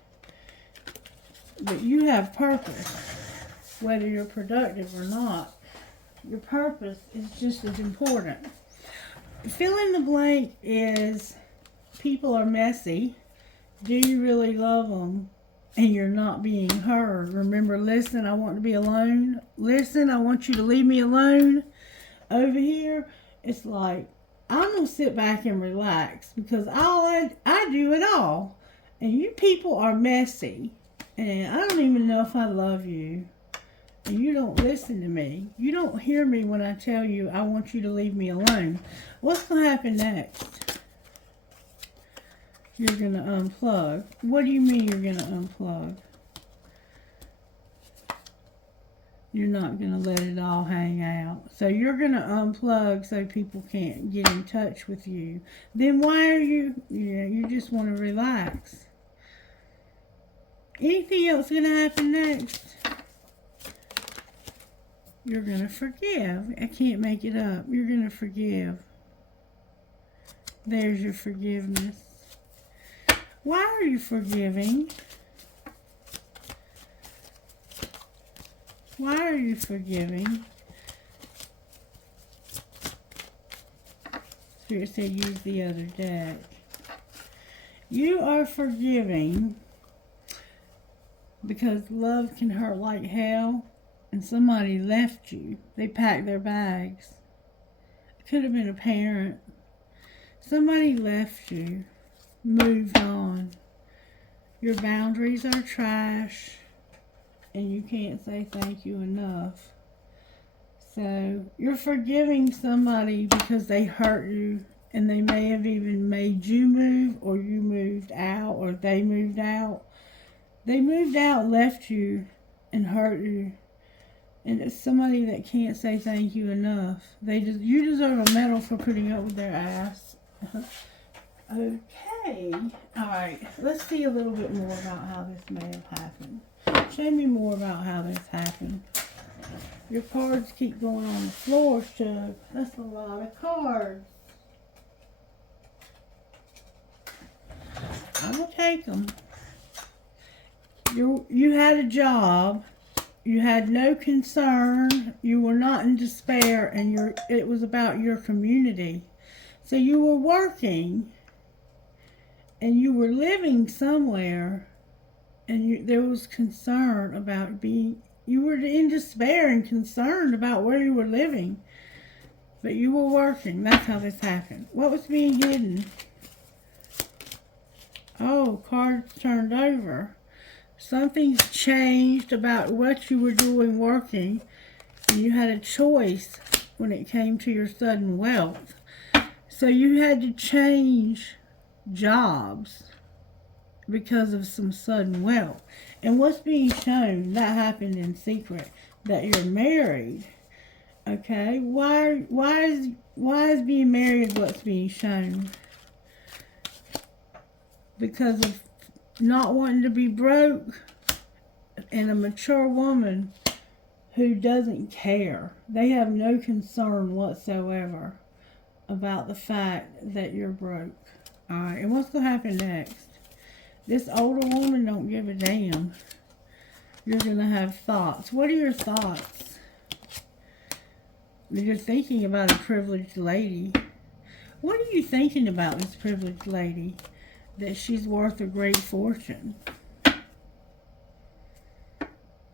But you have purpose. Whether you're productive or not. Your purpose is just as important. Fill in the blank is people are messy. Do you really love them? And you're not being heard. Remember, listen, I want to be alone. Listen, I want you to leave me alone. Over here, it's like, I'm going to sit back and relax because I do it all. And you people are messy. And I don't even know if I love you. And you don't listen to me. You don't hear me when I tell you I want you to leave me alone. What's going to happen next? You're going to unplug. What do you mean you're going to unplug? You're not going to let it all hang out. So you're going to unplug so people can't get in touch with you. Then why are you, you just want to relax. Anything else going to happen next? You're going to forgive. I can't make it up. You're going to forgive. There's your forgiveness. Why are you forgiving? Why are you forgiving? Spirit said use the other deck. You are forgiving because love can hurt like hell and somebody left you. They packed their bags. It could have been a parent. Somebody left you. Moved on. Your boundaries are trash and you can't say thank you enough. So you're forgiving somebody because they hurt you and they may have even made you move, or you moved out, or they moved out. They moved out, left you, and hurt you. And it's somebody that can't say thank you enough. You deserve a medal for putting up with their ass. Okay. Alright, let's see a little bit more about how this may have happened. Show me more about how this happened. Your cards keep going on the floor, Chuck. That's a lot of cards. I will take them. You had a job. You had no concern. You were not in despair, and it was about your community. So you were working, and you were living somewhere, and there was concern about you were in despair and concerned about where you were living, but you were working. That's how this happened. What was being hidden? Oh, cards turned over. Something's changed about what you were doing working, and you had a choice when it came to your sudden wealth. So you had to change jobs because of some sudden wealth. And what's being shown, that happened in secret, that you're married. Okay? Why is being married what's being shown? Because of not wanting to be broke, and a mature woman who doesn't care. They have no concern whatsoever about the fact that you're broke. Alright, and what's going to happen next? This older woman don't give a damn. You're going to have thoughts. What are your thoughts? You're thinking about a privileged lady. What are you thinking about this privileged lady? That she's worth a great fortune.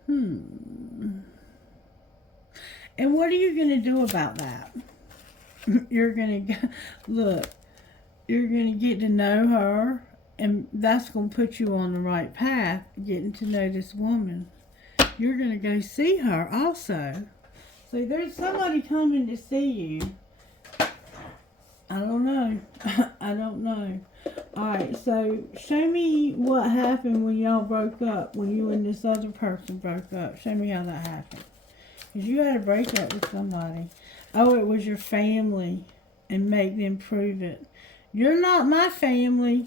And what are you going to do about that? You're going to, look, you're going to get to know her, and that's going to put you on the right path, getting to know this woman. You're going to go see her also. So there's somebody coming to see you. I don't know. I don't know. Alright, so show me what happened when y'all broke up, when you and this other person broke up. Show me how that happened. Because you had a breakup with somebody. Oh, it was your family, and make them prove it. You're not my family.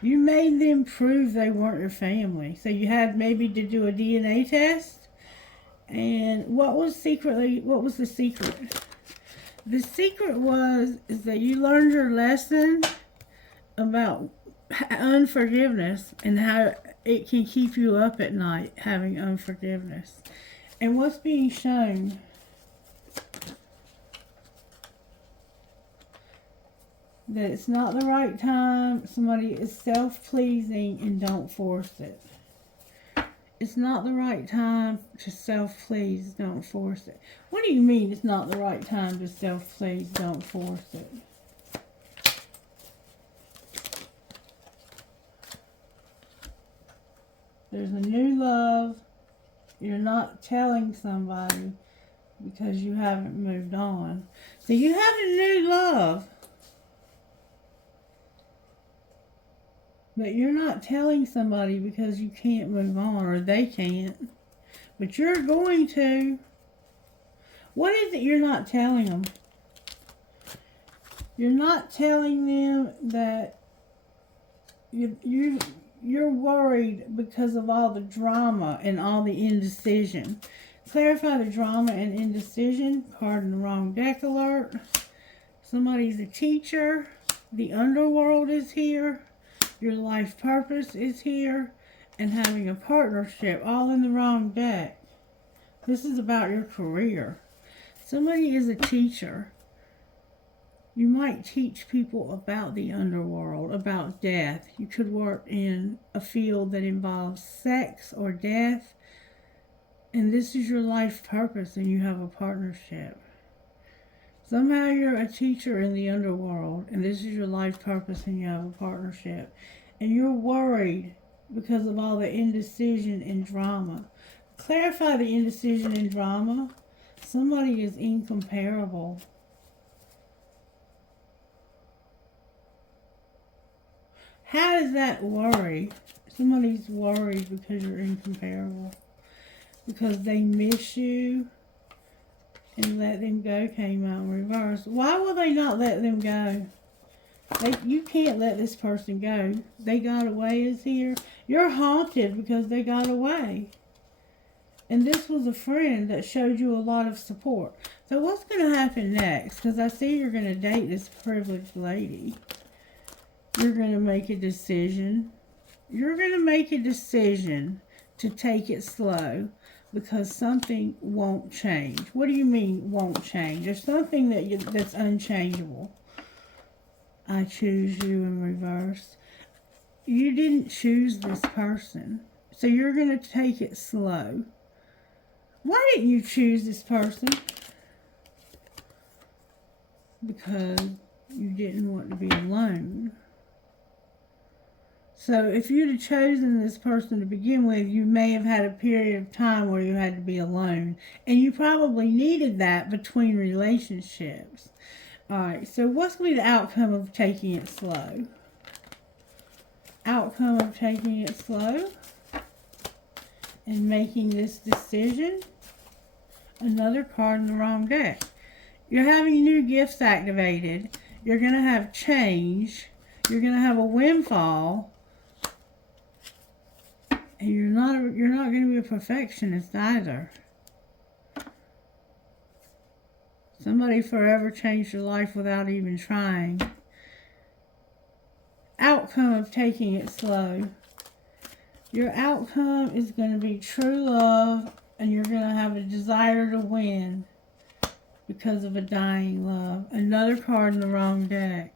You made them prove they weren't your family. So you had maybe to do a DNA test. And what was the secret? The secret is that you learned your lesson about unforgiveness and how it can keep you up at night having unforgiveness. And what's being shown? that it's not the right time. Somebody is self-pleasing and don't force it. It's not the right time to self-please, don't force it. What do you mean it's not the right time to self-please, don't force it? There's a new love. You're not telling somebody because you haven't moved on. So you have a new love. But you're not telling somebody because you can't move on, or they can't. But you're going to. What is it you're not telling them? You're not telling them that you're worried because of all the drama and all the indecision. Clarify the drama and indecision. Card in the wrong deck alert. Somebody's a teacher. The underworld is here. Your life purpose is here. And having a partnership, all in the wrong deck. This is about your career. Somebody is a teacher. You might teach people about the underworld, about death. You could work in a field that involves sex or death. And this is your life purpose, and you have a partnership. Somehow you're a teacher in the underworld, and this is your life purpose, and you have a partnership. And you're worried because of all the indecision and drama. Clarify the indecision and drama. Somebody is incomparable. How does that worry? Somebody's worried because you're incomparable. Because they miss you. And let them go came out in reverse. Why will they not let them go? You can't let this person go. They got away is here. You're haunted because they got away. And this was a friend that showed you a lot of support. So what's going to happen next? Because I see you're going to date this privileged lady. You're going to make a decision. You're going to make a decision to take it slow because something won't change. What do you mean won't change? There's something that's unchangeable. I choose you in reverse. You didn't choose this person. So you're going to take it slow. Why didn't you choose this person? Because you didn't want to be alone. So if you'd have chosen this person to begin with, you may have had a period of time where you had to be alone. And you probably needed that between relationships. Alright, so what's going to be the outcome of taking it slow? Outcome of taking it slow and making this decision. Another card in the wrong deck. You're having new gifts activated. You're going to have change. You're going to have a windfall. And you're not going to be a perfectionist either. Somebody forever changed your life without even trying. Outcome of taking it slow. Your outcome is going to be true love, and you're going to have a desire to win because of a dying love. Another card in the wrong deck.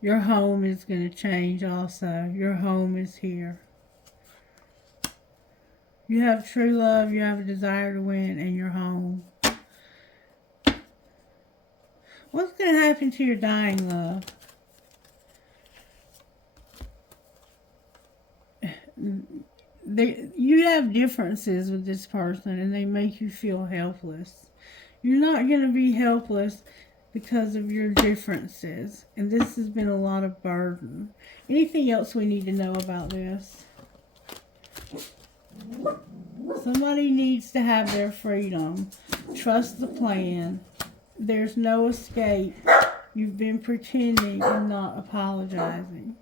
Your home is going to change also. Your home is here. You have true love, you have a desire to win, and you're home. What's going to happen to your dying love? You have differences with this person, and they make you feel helpless. You're not going to be helpless because of your differences, and this has been a lot of burden. Anything else we need to know about this? Somebody needs to have their freedom. Trust the plan. There's no escape. You've been pretending and not apologizing.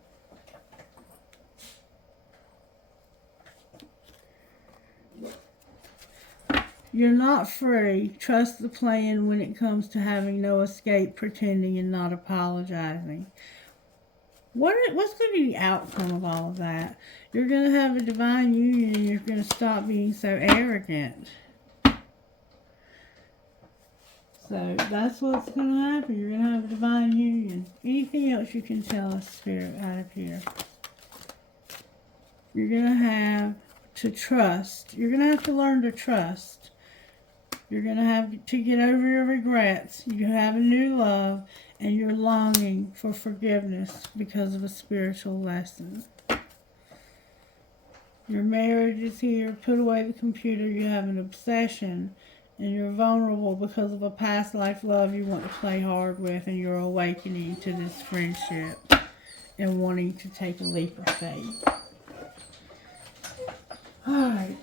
You're not free. Trust the plan when it comes to having no escape, pretending and not apologizing. What's going to be the outcome of all of that? You're going to have a divine union, and you're going to stop being so arrogant. So that's what's going to happen. You're going to have a divine union. Anything else you can tell us, Spirit, out of here? You're going to have to trust. You're going to have to learn to trust. You're going to have to get over your regrets. You have a new love, and you're longing for forgiveness because of a spiritual lesson. Your marriage is here. Put away the computer. You have an obsession, and you're vulnerable because of a past life love you want to play hard with, and you're awakening to this friendship and wanting to take a leap of faith. Alright.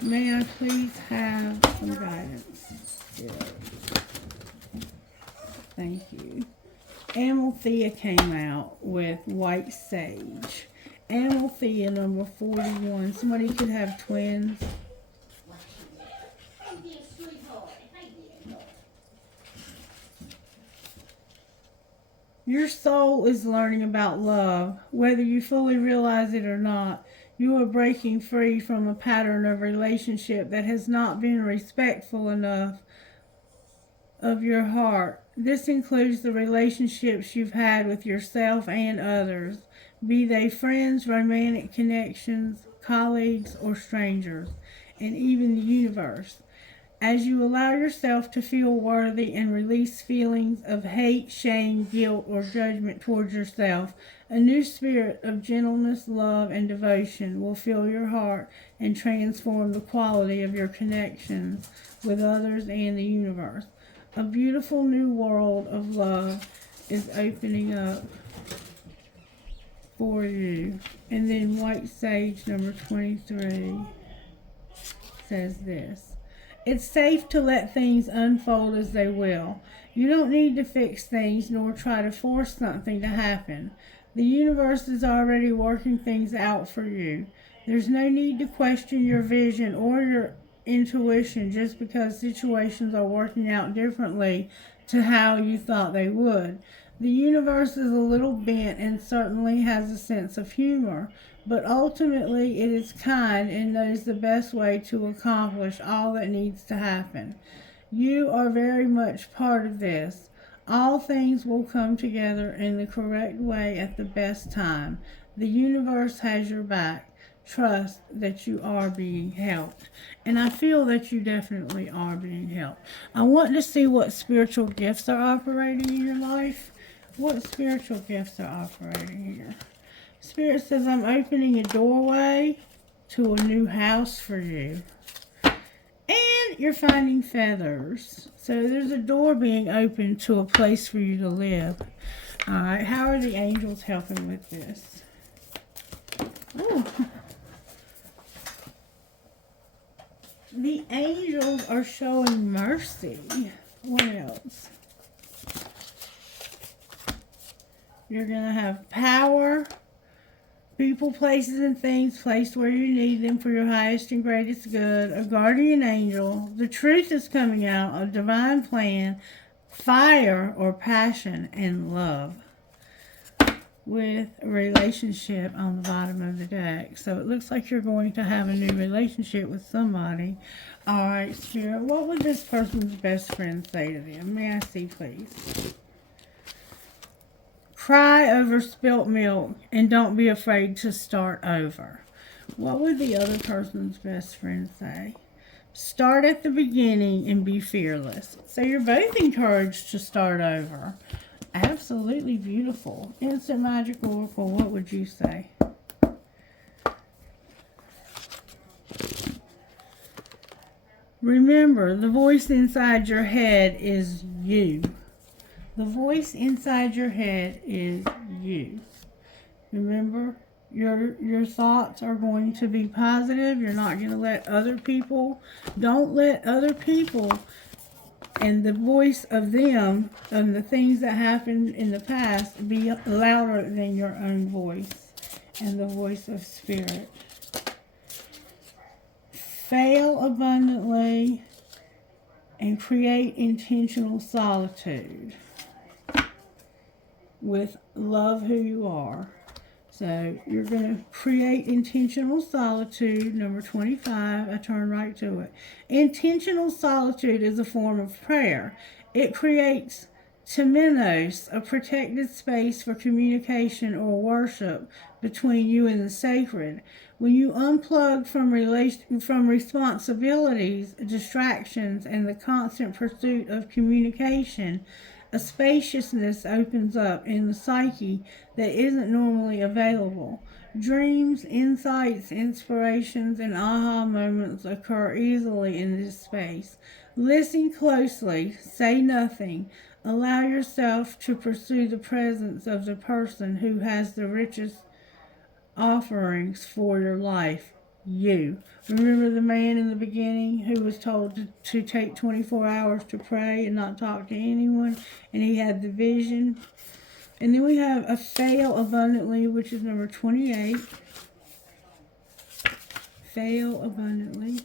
May I please have some guidance? Yeah. Thank you. Amalthea came out with White Sage. Amalthea number 41. Somebody could have twins. Your soul is learning about love. Whether you fully realize it or not, you are breaking free from a pattern of relationship that has not been respectful enough of your heart. This includes the relationships you've had with yourself and others, be they friends, romantic connections, colleagues, or strangers, and even the universe. As you allow yourself to feel worthy and release feelings of hate, shame, guilt, or judgment towards yourself, a new spirit of gentleness, love, and devotion will fill your heart and transform the quality of your connections with others and the universe. A beautiful new world of love is opening up for you. And then White Sage number 23 says this. It's safe to let things unfold as they will. You don't need to fix things nor try to force something to happen. The universe is already working things out for you. There's no need to question your vision or your intuition just because situations are working out differently to how you thought they would. The universe is a little bent and certainly has a sense of humor, but ultimately it is kind and knows the best way to accomplish all that needs to happen. You are very much part of this. All things will come together in the correct way at the best time. The universe has your back. Trust that you are being helped. And I feel that you definitely are being helped. I want to see what spiritual gifts are operating in your life. What spiritual gifts are operating here? Spirit says, I'm opening a doorway to a new house for you. And you're finding feathers. So there's a door being opened to a place for you to live. All right, how are the angels helping with this? Oh. The angels are showing mercy. What else? You're going to have power, people, places, and things placed where you need them for your highest and greatest good. A guardian angel. The truth is coming out. A divine plan. Fire or passion and love. With a relationship on the bottom of the deck. So it looks like you're going to have a new relationship with somebody. Alright, Spirit, what would this person's best friend say to them? May I see, please? Cry over spilt milk and don't be afraid to start over. What would the other person's best friend say? Start at the beginning and be fearless. So you're both encouraged to start over. Absolutely beautiful. Instant Magic Oracle, what would you say? Remember, the voice inside your head is you. The voice inside your head is you. Remember, your thoughts are going to be positive. You're not going to let other people, don't let other people and the voice of them and the things that happened in the past be louder than your own voice and the voice of Spirit. Fail abundantly and create intentional solitude with love who you are. So you're going to create intentional solitude. Number 25, I turn right to it. Intentional solitude is a form of prayer. It creates temenos, a protected space for communication or worship between you and the sacred. When you unplug from responsibilities, distractions, and the constant pursuit of communication, a spaciousness opens up in the psyche that isn't normally available. Dreams, insights, inspirations, and aha moments occur easily in this space. Listen closely, say nothing. Allow yourself to pursue the presence of the person who has the richest offerings for your life. You. Remember the man in the beginning who was told to take 24 hours to pray and not talk to anyone, and he had the vision? And then we have a fail abundantly, which is number 28. Fail abundantly.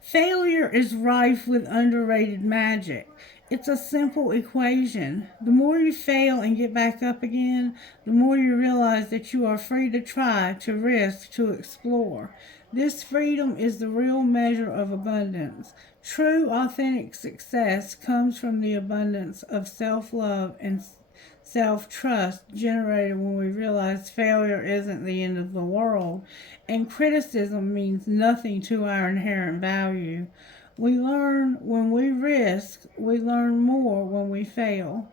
Failure is rife with underrated magic. It's a simple equation. The more you fail and get back up again, the more you realize that you are free to try, to risk, to explore. This freedom is the real measure of abundance. True, authentic success comes from the abundance of self-love and self-trust generated when we realize failure isn't the end of the world, and criticism means nothing to our inherent value. We learn when we risk, we learn more when we fail.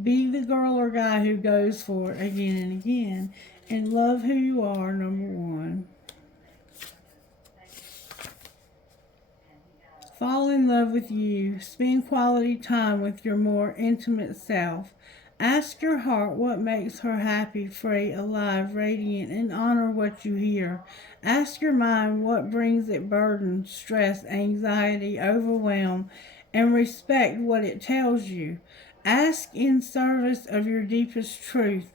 Be the girl or guy who goes for it again and again, and love who you are, number 1. Fall in love with you. Spend quality time with your more intimate self. Ask your heart what makes her happy, free, alive, radiant, and honor what you hear. Ask your mind what brings it burden, stress, anxiety, overwhelm, and respect what it tells you. Ask in service of your deepest truth.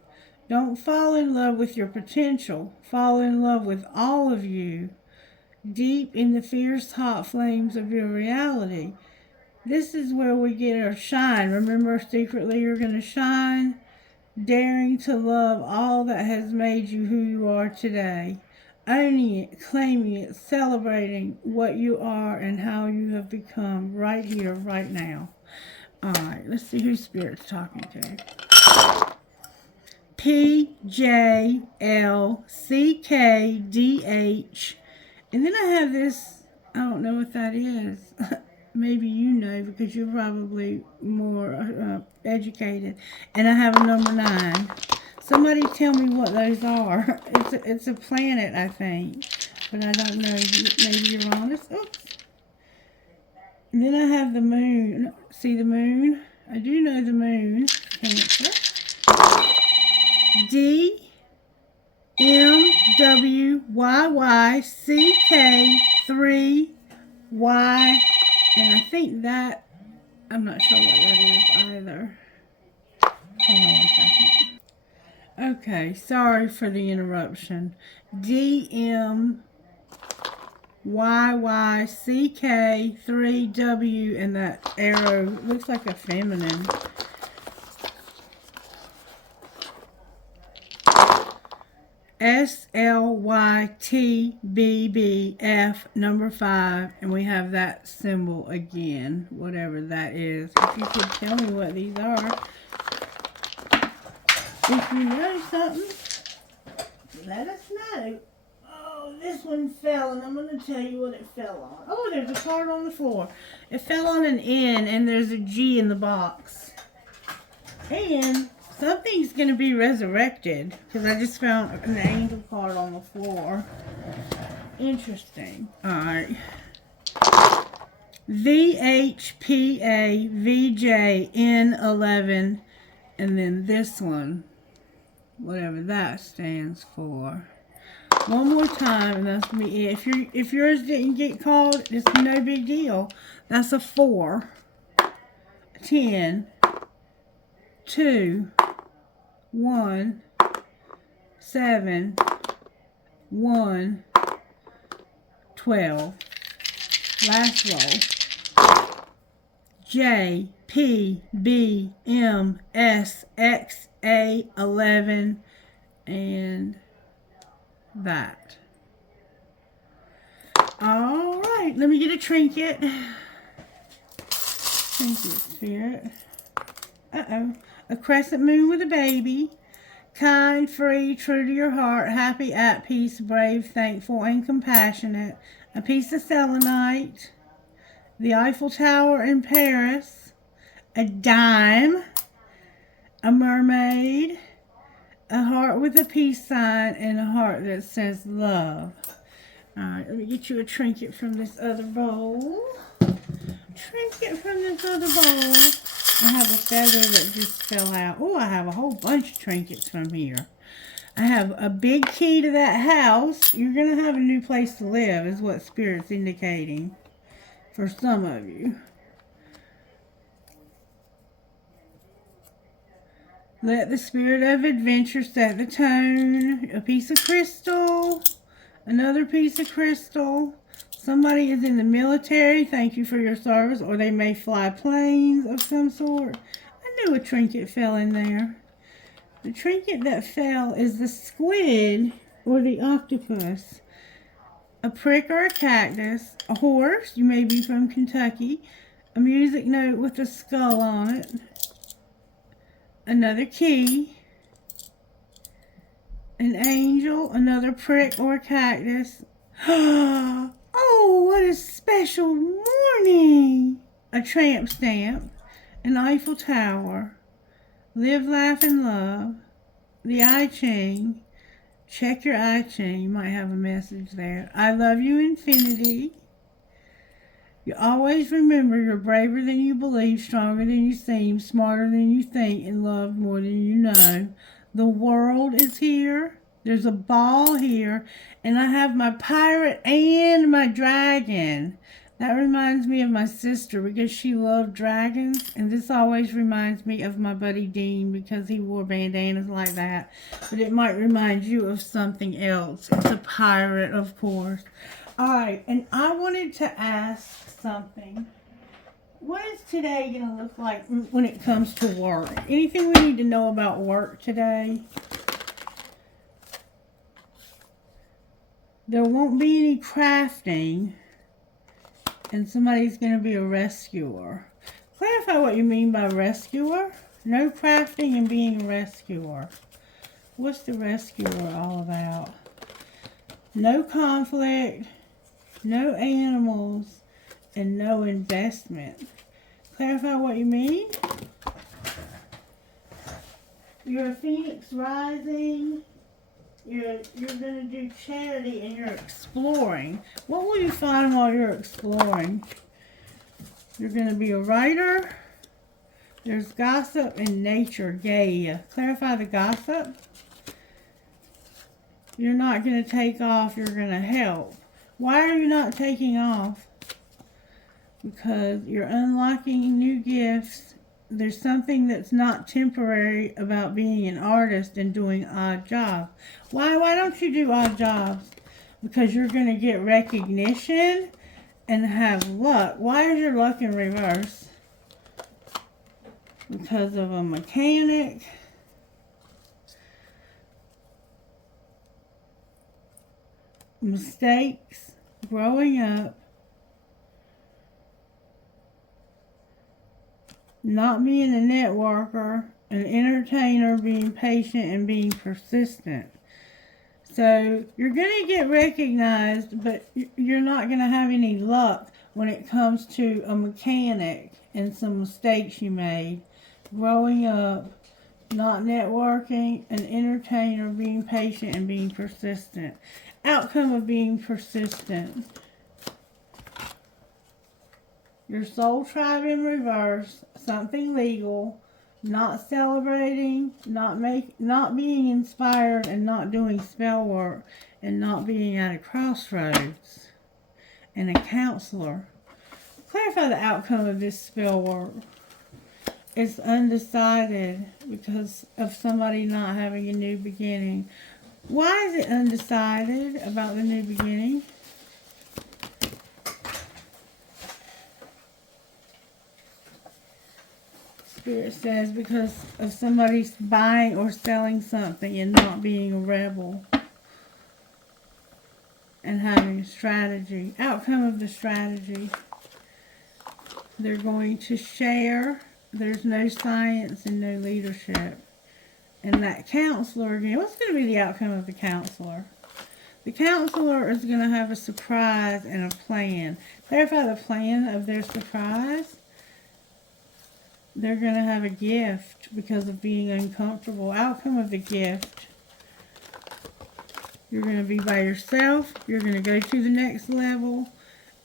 Don't fall in love with your potential. Fall in love with all of you, deep in the fierce hot flames of your reality. This is where we get our shine. Remember, secretly you're going to shine, daring to love all that has made you who you are today. Owning it, claiming it, celebrating what you are and how you have become right here, right now. All right, let's see who Spirit's talking to. PJLCKDH. And then I have this, I don't know what that is. Maybe you know because you're probably more educated. And I have a number 9. Somebody tell me what those are. It's a planet, I think. But I don't know. Maybe you're wrong. Oops. And then I have the moon. See the moon? I do know the moon. Cancer. DMWYYCK3Y. And I think that, I'm not sure what that is either. Hold on 1 second. Okay, sorry for the interruption. DMYYCK3W, and that arrow looks like a feminine. SLYTBBF number 5, and we have that symbol again, whatever that is. If you could tell me what these are. If you know something, let us know. Oh, this one fell, and I'm going to tell you what it fell on. Oh, there's a card on the floor. It fell on an N, and there's a G in the box. And something's going to be resurrected, because I just found an angel card on the floor. Interesting. Alright. VHPAVJN11, and then this one, whatever that stands for. One more time, and that's going to be it. If yours didn't get called, it's no big deal. That's a 4, 10, 2, 1, 7, 1, 12. Last roll. JPBMSXA11, and that. All right, let me get a trinket. Trinket spirit. Uh-oh. A crescent moon with a baby. Kind, free, true to your heart, happy, at peace, brave, thankful, and compassionate. A piece of selenite. The Eiffel Tower in Paris. A dime. A mermaid. A heart with a peace sign, and a heart that says love. Alright, let me get you a trinket from this other bowl. Trinket from this other bowl. I have a feather that just fell out. Oh, I have a whole bunch of trinkets from here. I have a big key to that house. You're going to have a new place to live, is what Spirit's indicating for some of you. Let the spirit of adventure set the tone. A piece of crystal. Another piece of crystal. Somebody is in the military. Thank you for your service. Or they may fly planes of some sort. I knew a trinket fell in there. The trinket that fell is the squid or the octopus. A prick or a cactus. A horse. You may be from Kentucky. A music note with a skull on it. Another key. An angel. Another prick or cactus. Oh, what a special morning. A tramp stamp. An Eiffel Tower. Live, laugh, and love. The I Ching. Check your I Ching. You might have a message there. I love you, infinity. You always remember you're braver than you believe, stronger than you seem, smarter than you think, and loved more than you know. The world is here. There's a ball here. And I have my pirate and my dragon. That reminds me of my sister because she loved dragons. And this always reminds me of my buddy Dean because he wore bandanas like that. But it might remind you of something else. It's a pirate, of course. Alright, and I wanted to ask something. What is today going to look like when it comes to work? Anything we need to know about work today? There won't be any crafting, and somebody's going to be a rescuer. Clarify what you mean by rescuer. No crafting and being a rescuer. What's the rescuer all about? No conflict, no animals, and no investment. Clarify what you mean. You're a phoenix rising. You're going to do charity and you're exploring. What will you find while you're exploring? You're going to be a writer. There's gossip and nature. Gay. Clarify the gossip. You're not going to take off. You're going to help. Why are you not taking off? Because you're unlocking new gifts. There's something that's not temporary about being an artist and doing odd jobs. Why don't you do odd jobs? Because you're going to get recognition and have luck. Why is your luck in reverse? Because of a mechanic. Mistakes. Growing up. Not being a networker, an entertainer, being patient, and being persistent. So you're going to get recognized, but you're not going to have any luck when it comes to a mechanic and some mistakes you made. Growing up, not networking, an entertainer, being patient, and being persistent. Outcome of being persistent. Your soul tribe in reverse, something legal, not celebrating, not being inspired, and not doing spell work, and not being at a crossroads, and a counselor. Clarify the outcome of this spell work. It's undecided because of somebody not having a new beginning. Why is it undecided about the new beginning? Spirit says because of somebody's buying or selling something and not being a rebel and having a strategy. Outcome of the strategy. They're going to share. There's no science and no leadership. And that counselor again, what's going to be the outcome of the counselor? The counselor is going to have a surprise and a plan. Clarify the plan of their surprise. They're going to have a gift because of being uncomfortable. Outcome of the gift. You're going to be by yourself. You're going to go to the next level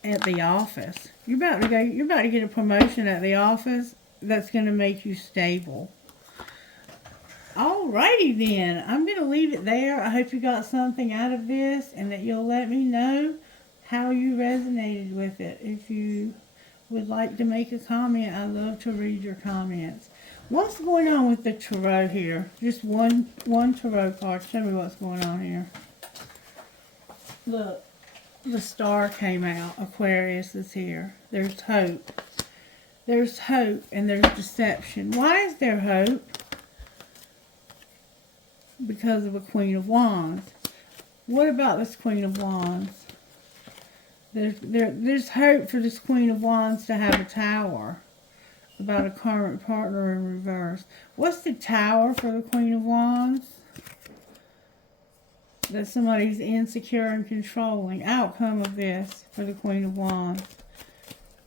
at the office. You're about to get a promotion at the office that's going to make you stable. Alrighty then. I'm going to leave it there. I hope you got something out of this and that you'll let me know how you resonated with it. If you would like to make a comment, I love to read your comments. What's going on with the tarot here? Just one tarot card. Show me what's going on here. Look, the star came out. Aquarius is here. There's hope. There's hope and there's deception. Why is there hope? Because of a Queen of Wands. What about this Queen of Wands? There's hope for this Queen of Wands to have a Tower. About a current partner in reverse. What's the Tower for the Queen of Wands? That somebody's insecure and controlling. Outcome of this for the Queen of Wands.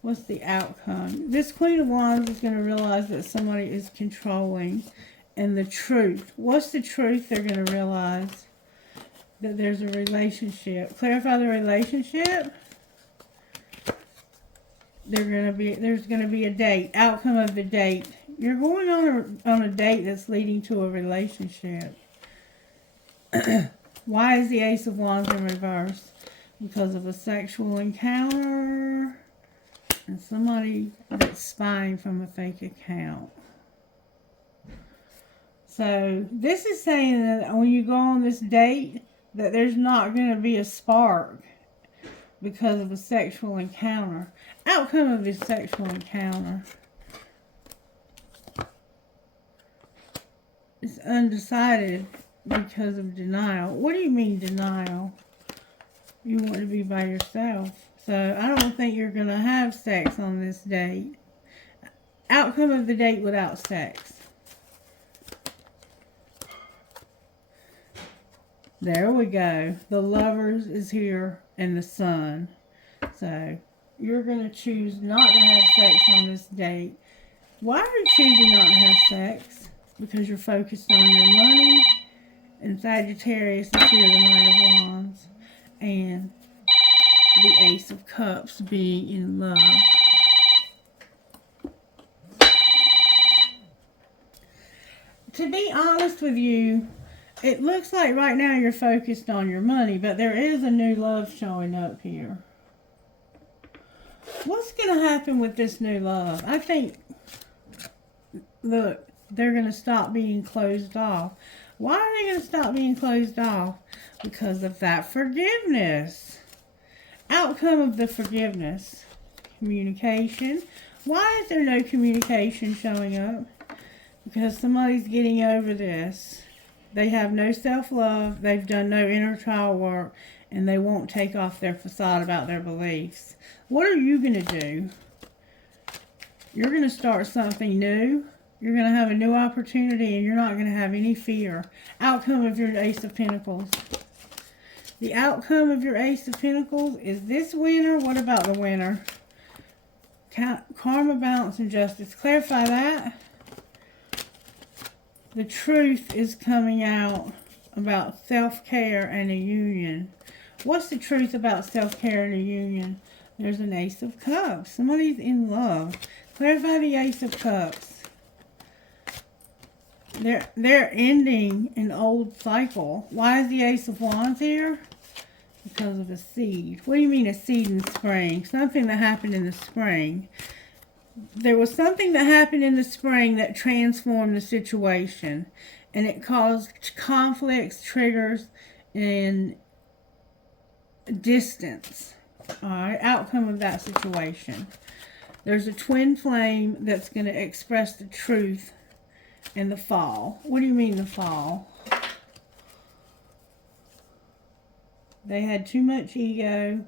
What's the outcome? This Queen of Wands is going to realize that somebody is controlling. And the truth. What's the truth they're going to realize? That there's a relationship. Clarify the relationship. There's going to be a date. Outcome of the date. You're going on a date that's leading to a relationship. Why is the Ace of Wands in reverse? Because of a sexual encounter and somebody that's spying from a fake account. So this is saying that when you go on this date, that there's not going to be a spark because of a sexual encounter. Outcome of this sexual encounter. It's undecided because of denial. What do you mean denial? You want to be by yourself. So I don't think you're going to have sex on this date. Outcome of the date without sex. There we go. The Lovers is here and the Sun. So you're going to choose not to have sex on this date. Why are you choosing not to have sex? Because you're focused on your money. And Sagittarius is here, the Knight of Wands. And the Ace of Cups being in love. To be honest with you, it looks like right now you're focused on your money, but there is a new love showing up here. What's going to happen with this new love? I think, look, they're going to stop being closed off. Why are they going to stop being closed off? Because of that forgiveness. Outcome of the forgiveness. Communication. Why is there no communication showing up? Because somebody's getting over this. They have no self-love, they've done no inner child work, and they won't take off their facade about their beliefs. What are you going to do? You're going to start something new. You're going to have a new opportunity, and you're not going to have any fear. Outcome of your Ace of Pentacles. The outcome of your Ace of Pentacles is this winner. What about the winner? Karma, balance, and justice. Clarify that. The truth is coming out about self-care and a union. What's the truth about self-care and a union? There's an Ace of Cups. Somebody's in love. Clarify the Ace of Cups. They're ending an old cycle. Why is the Ace of Wands here? Because of a seed. What do you mean a seed in the spring? Something that happened in the spring. There was something that happened in the spring that transformed the situation. And it caused conflicts, triggers, and distance. Alright, outcome of that situation. There's a twin flame that's going to express the truth in the fall. What do you mean the fall? They had too much ego.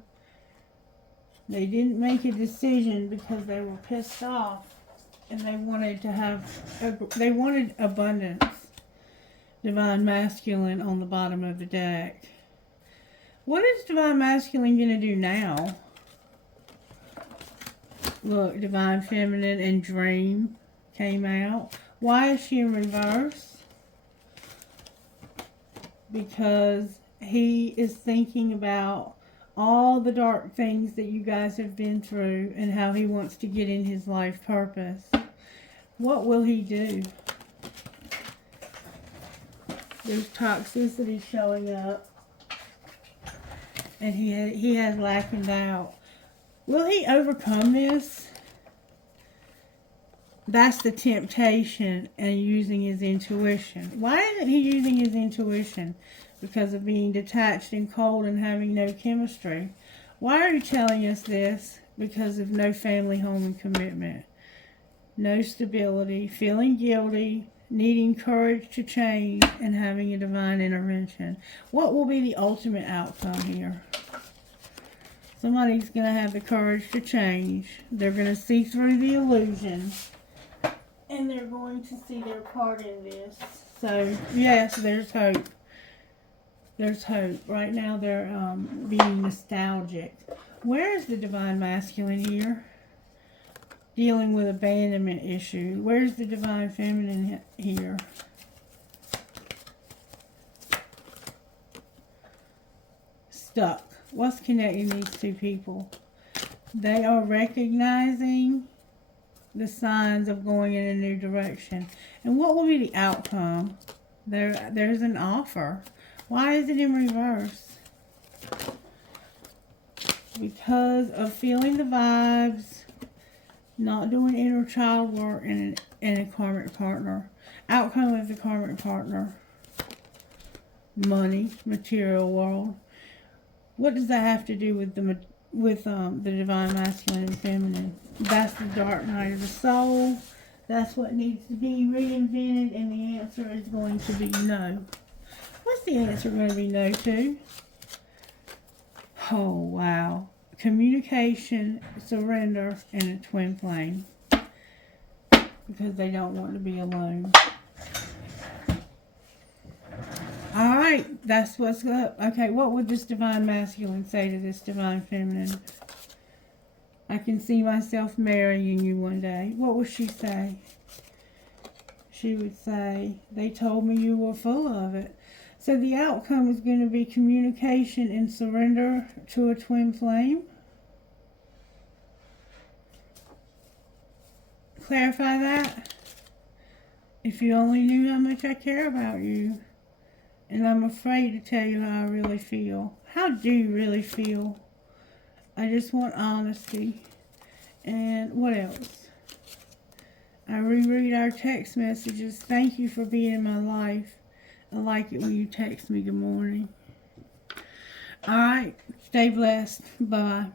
They didn't make a decision because they were pissed off, and they wanted to have, they wanted abundance. Divine Masculine on the bottom of the deck. What is Divine Masculine going to do now? Look, Divine Feminine and Dream came out. Why is she in reverse? Because he is thinking about all the dark things that you guys have been through and how he wants to get in his life purpose. What will he do? There's toxicity showing up. And he has lack and doubt. Will he overcome this? That's the temptation and using his intuition. Why isn't he using his intuition? Because of being detached and cold and having no chemistry. Why are you telling us this? Because of no family, home, and commitment. No stability, feeling guilty, needing courage to change, and having a divine intervention. What will be the ultimate outcome here? Somebody's going to have the courage to change. They're going to see through the illusion. And they're going to see their part in this. So, yes, there's hope. There's hope. Right now they're being nostalgic. Where is the Divine Masculine here? Dealing with abandonment issue. Where's the Divine Feminine here? Stuck. What's connecting these two people? They are recognizing the signs of going in a new direction. And what will be the outcome? There's an offer. Why is it in reverse? Because of feeling the vibes, not doing inner child work, and a karmic partner. Outcome of the karmic partner. Money, material world. What does that have to do with the Divine Masculine and Feminine? That's the dark night of the soul. That's what needs to be reinvented, and the answer is going to be no. What's the answer going to be no to? Oh, wow. Communication, surrender, and a twin flame. Because they don't want to be alone. Alright, that's what's up. Okay, what would this Divine Masculine say to this Divine Feminine? I can see myself marrying you one day. What would she say? She would say, they told me you were full of it. So the outcome is going to be communication and surrender to a twin flame. Clarify that. If you only knew how much I care about you. And I'm afraid to tell you how I really feel. How do you really feel? I just want honesty. And what else? I reread our text messages. Thank you for being in my life. I like it when you text me good morning. Alright. Stay blessed. Bye.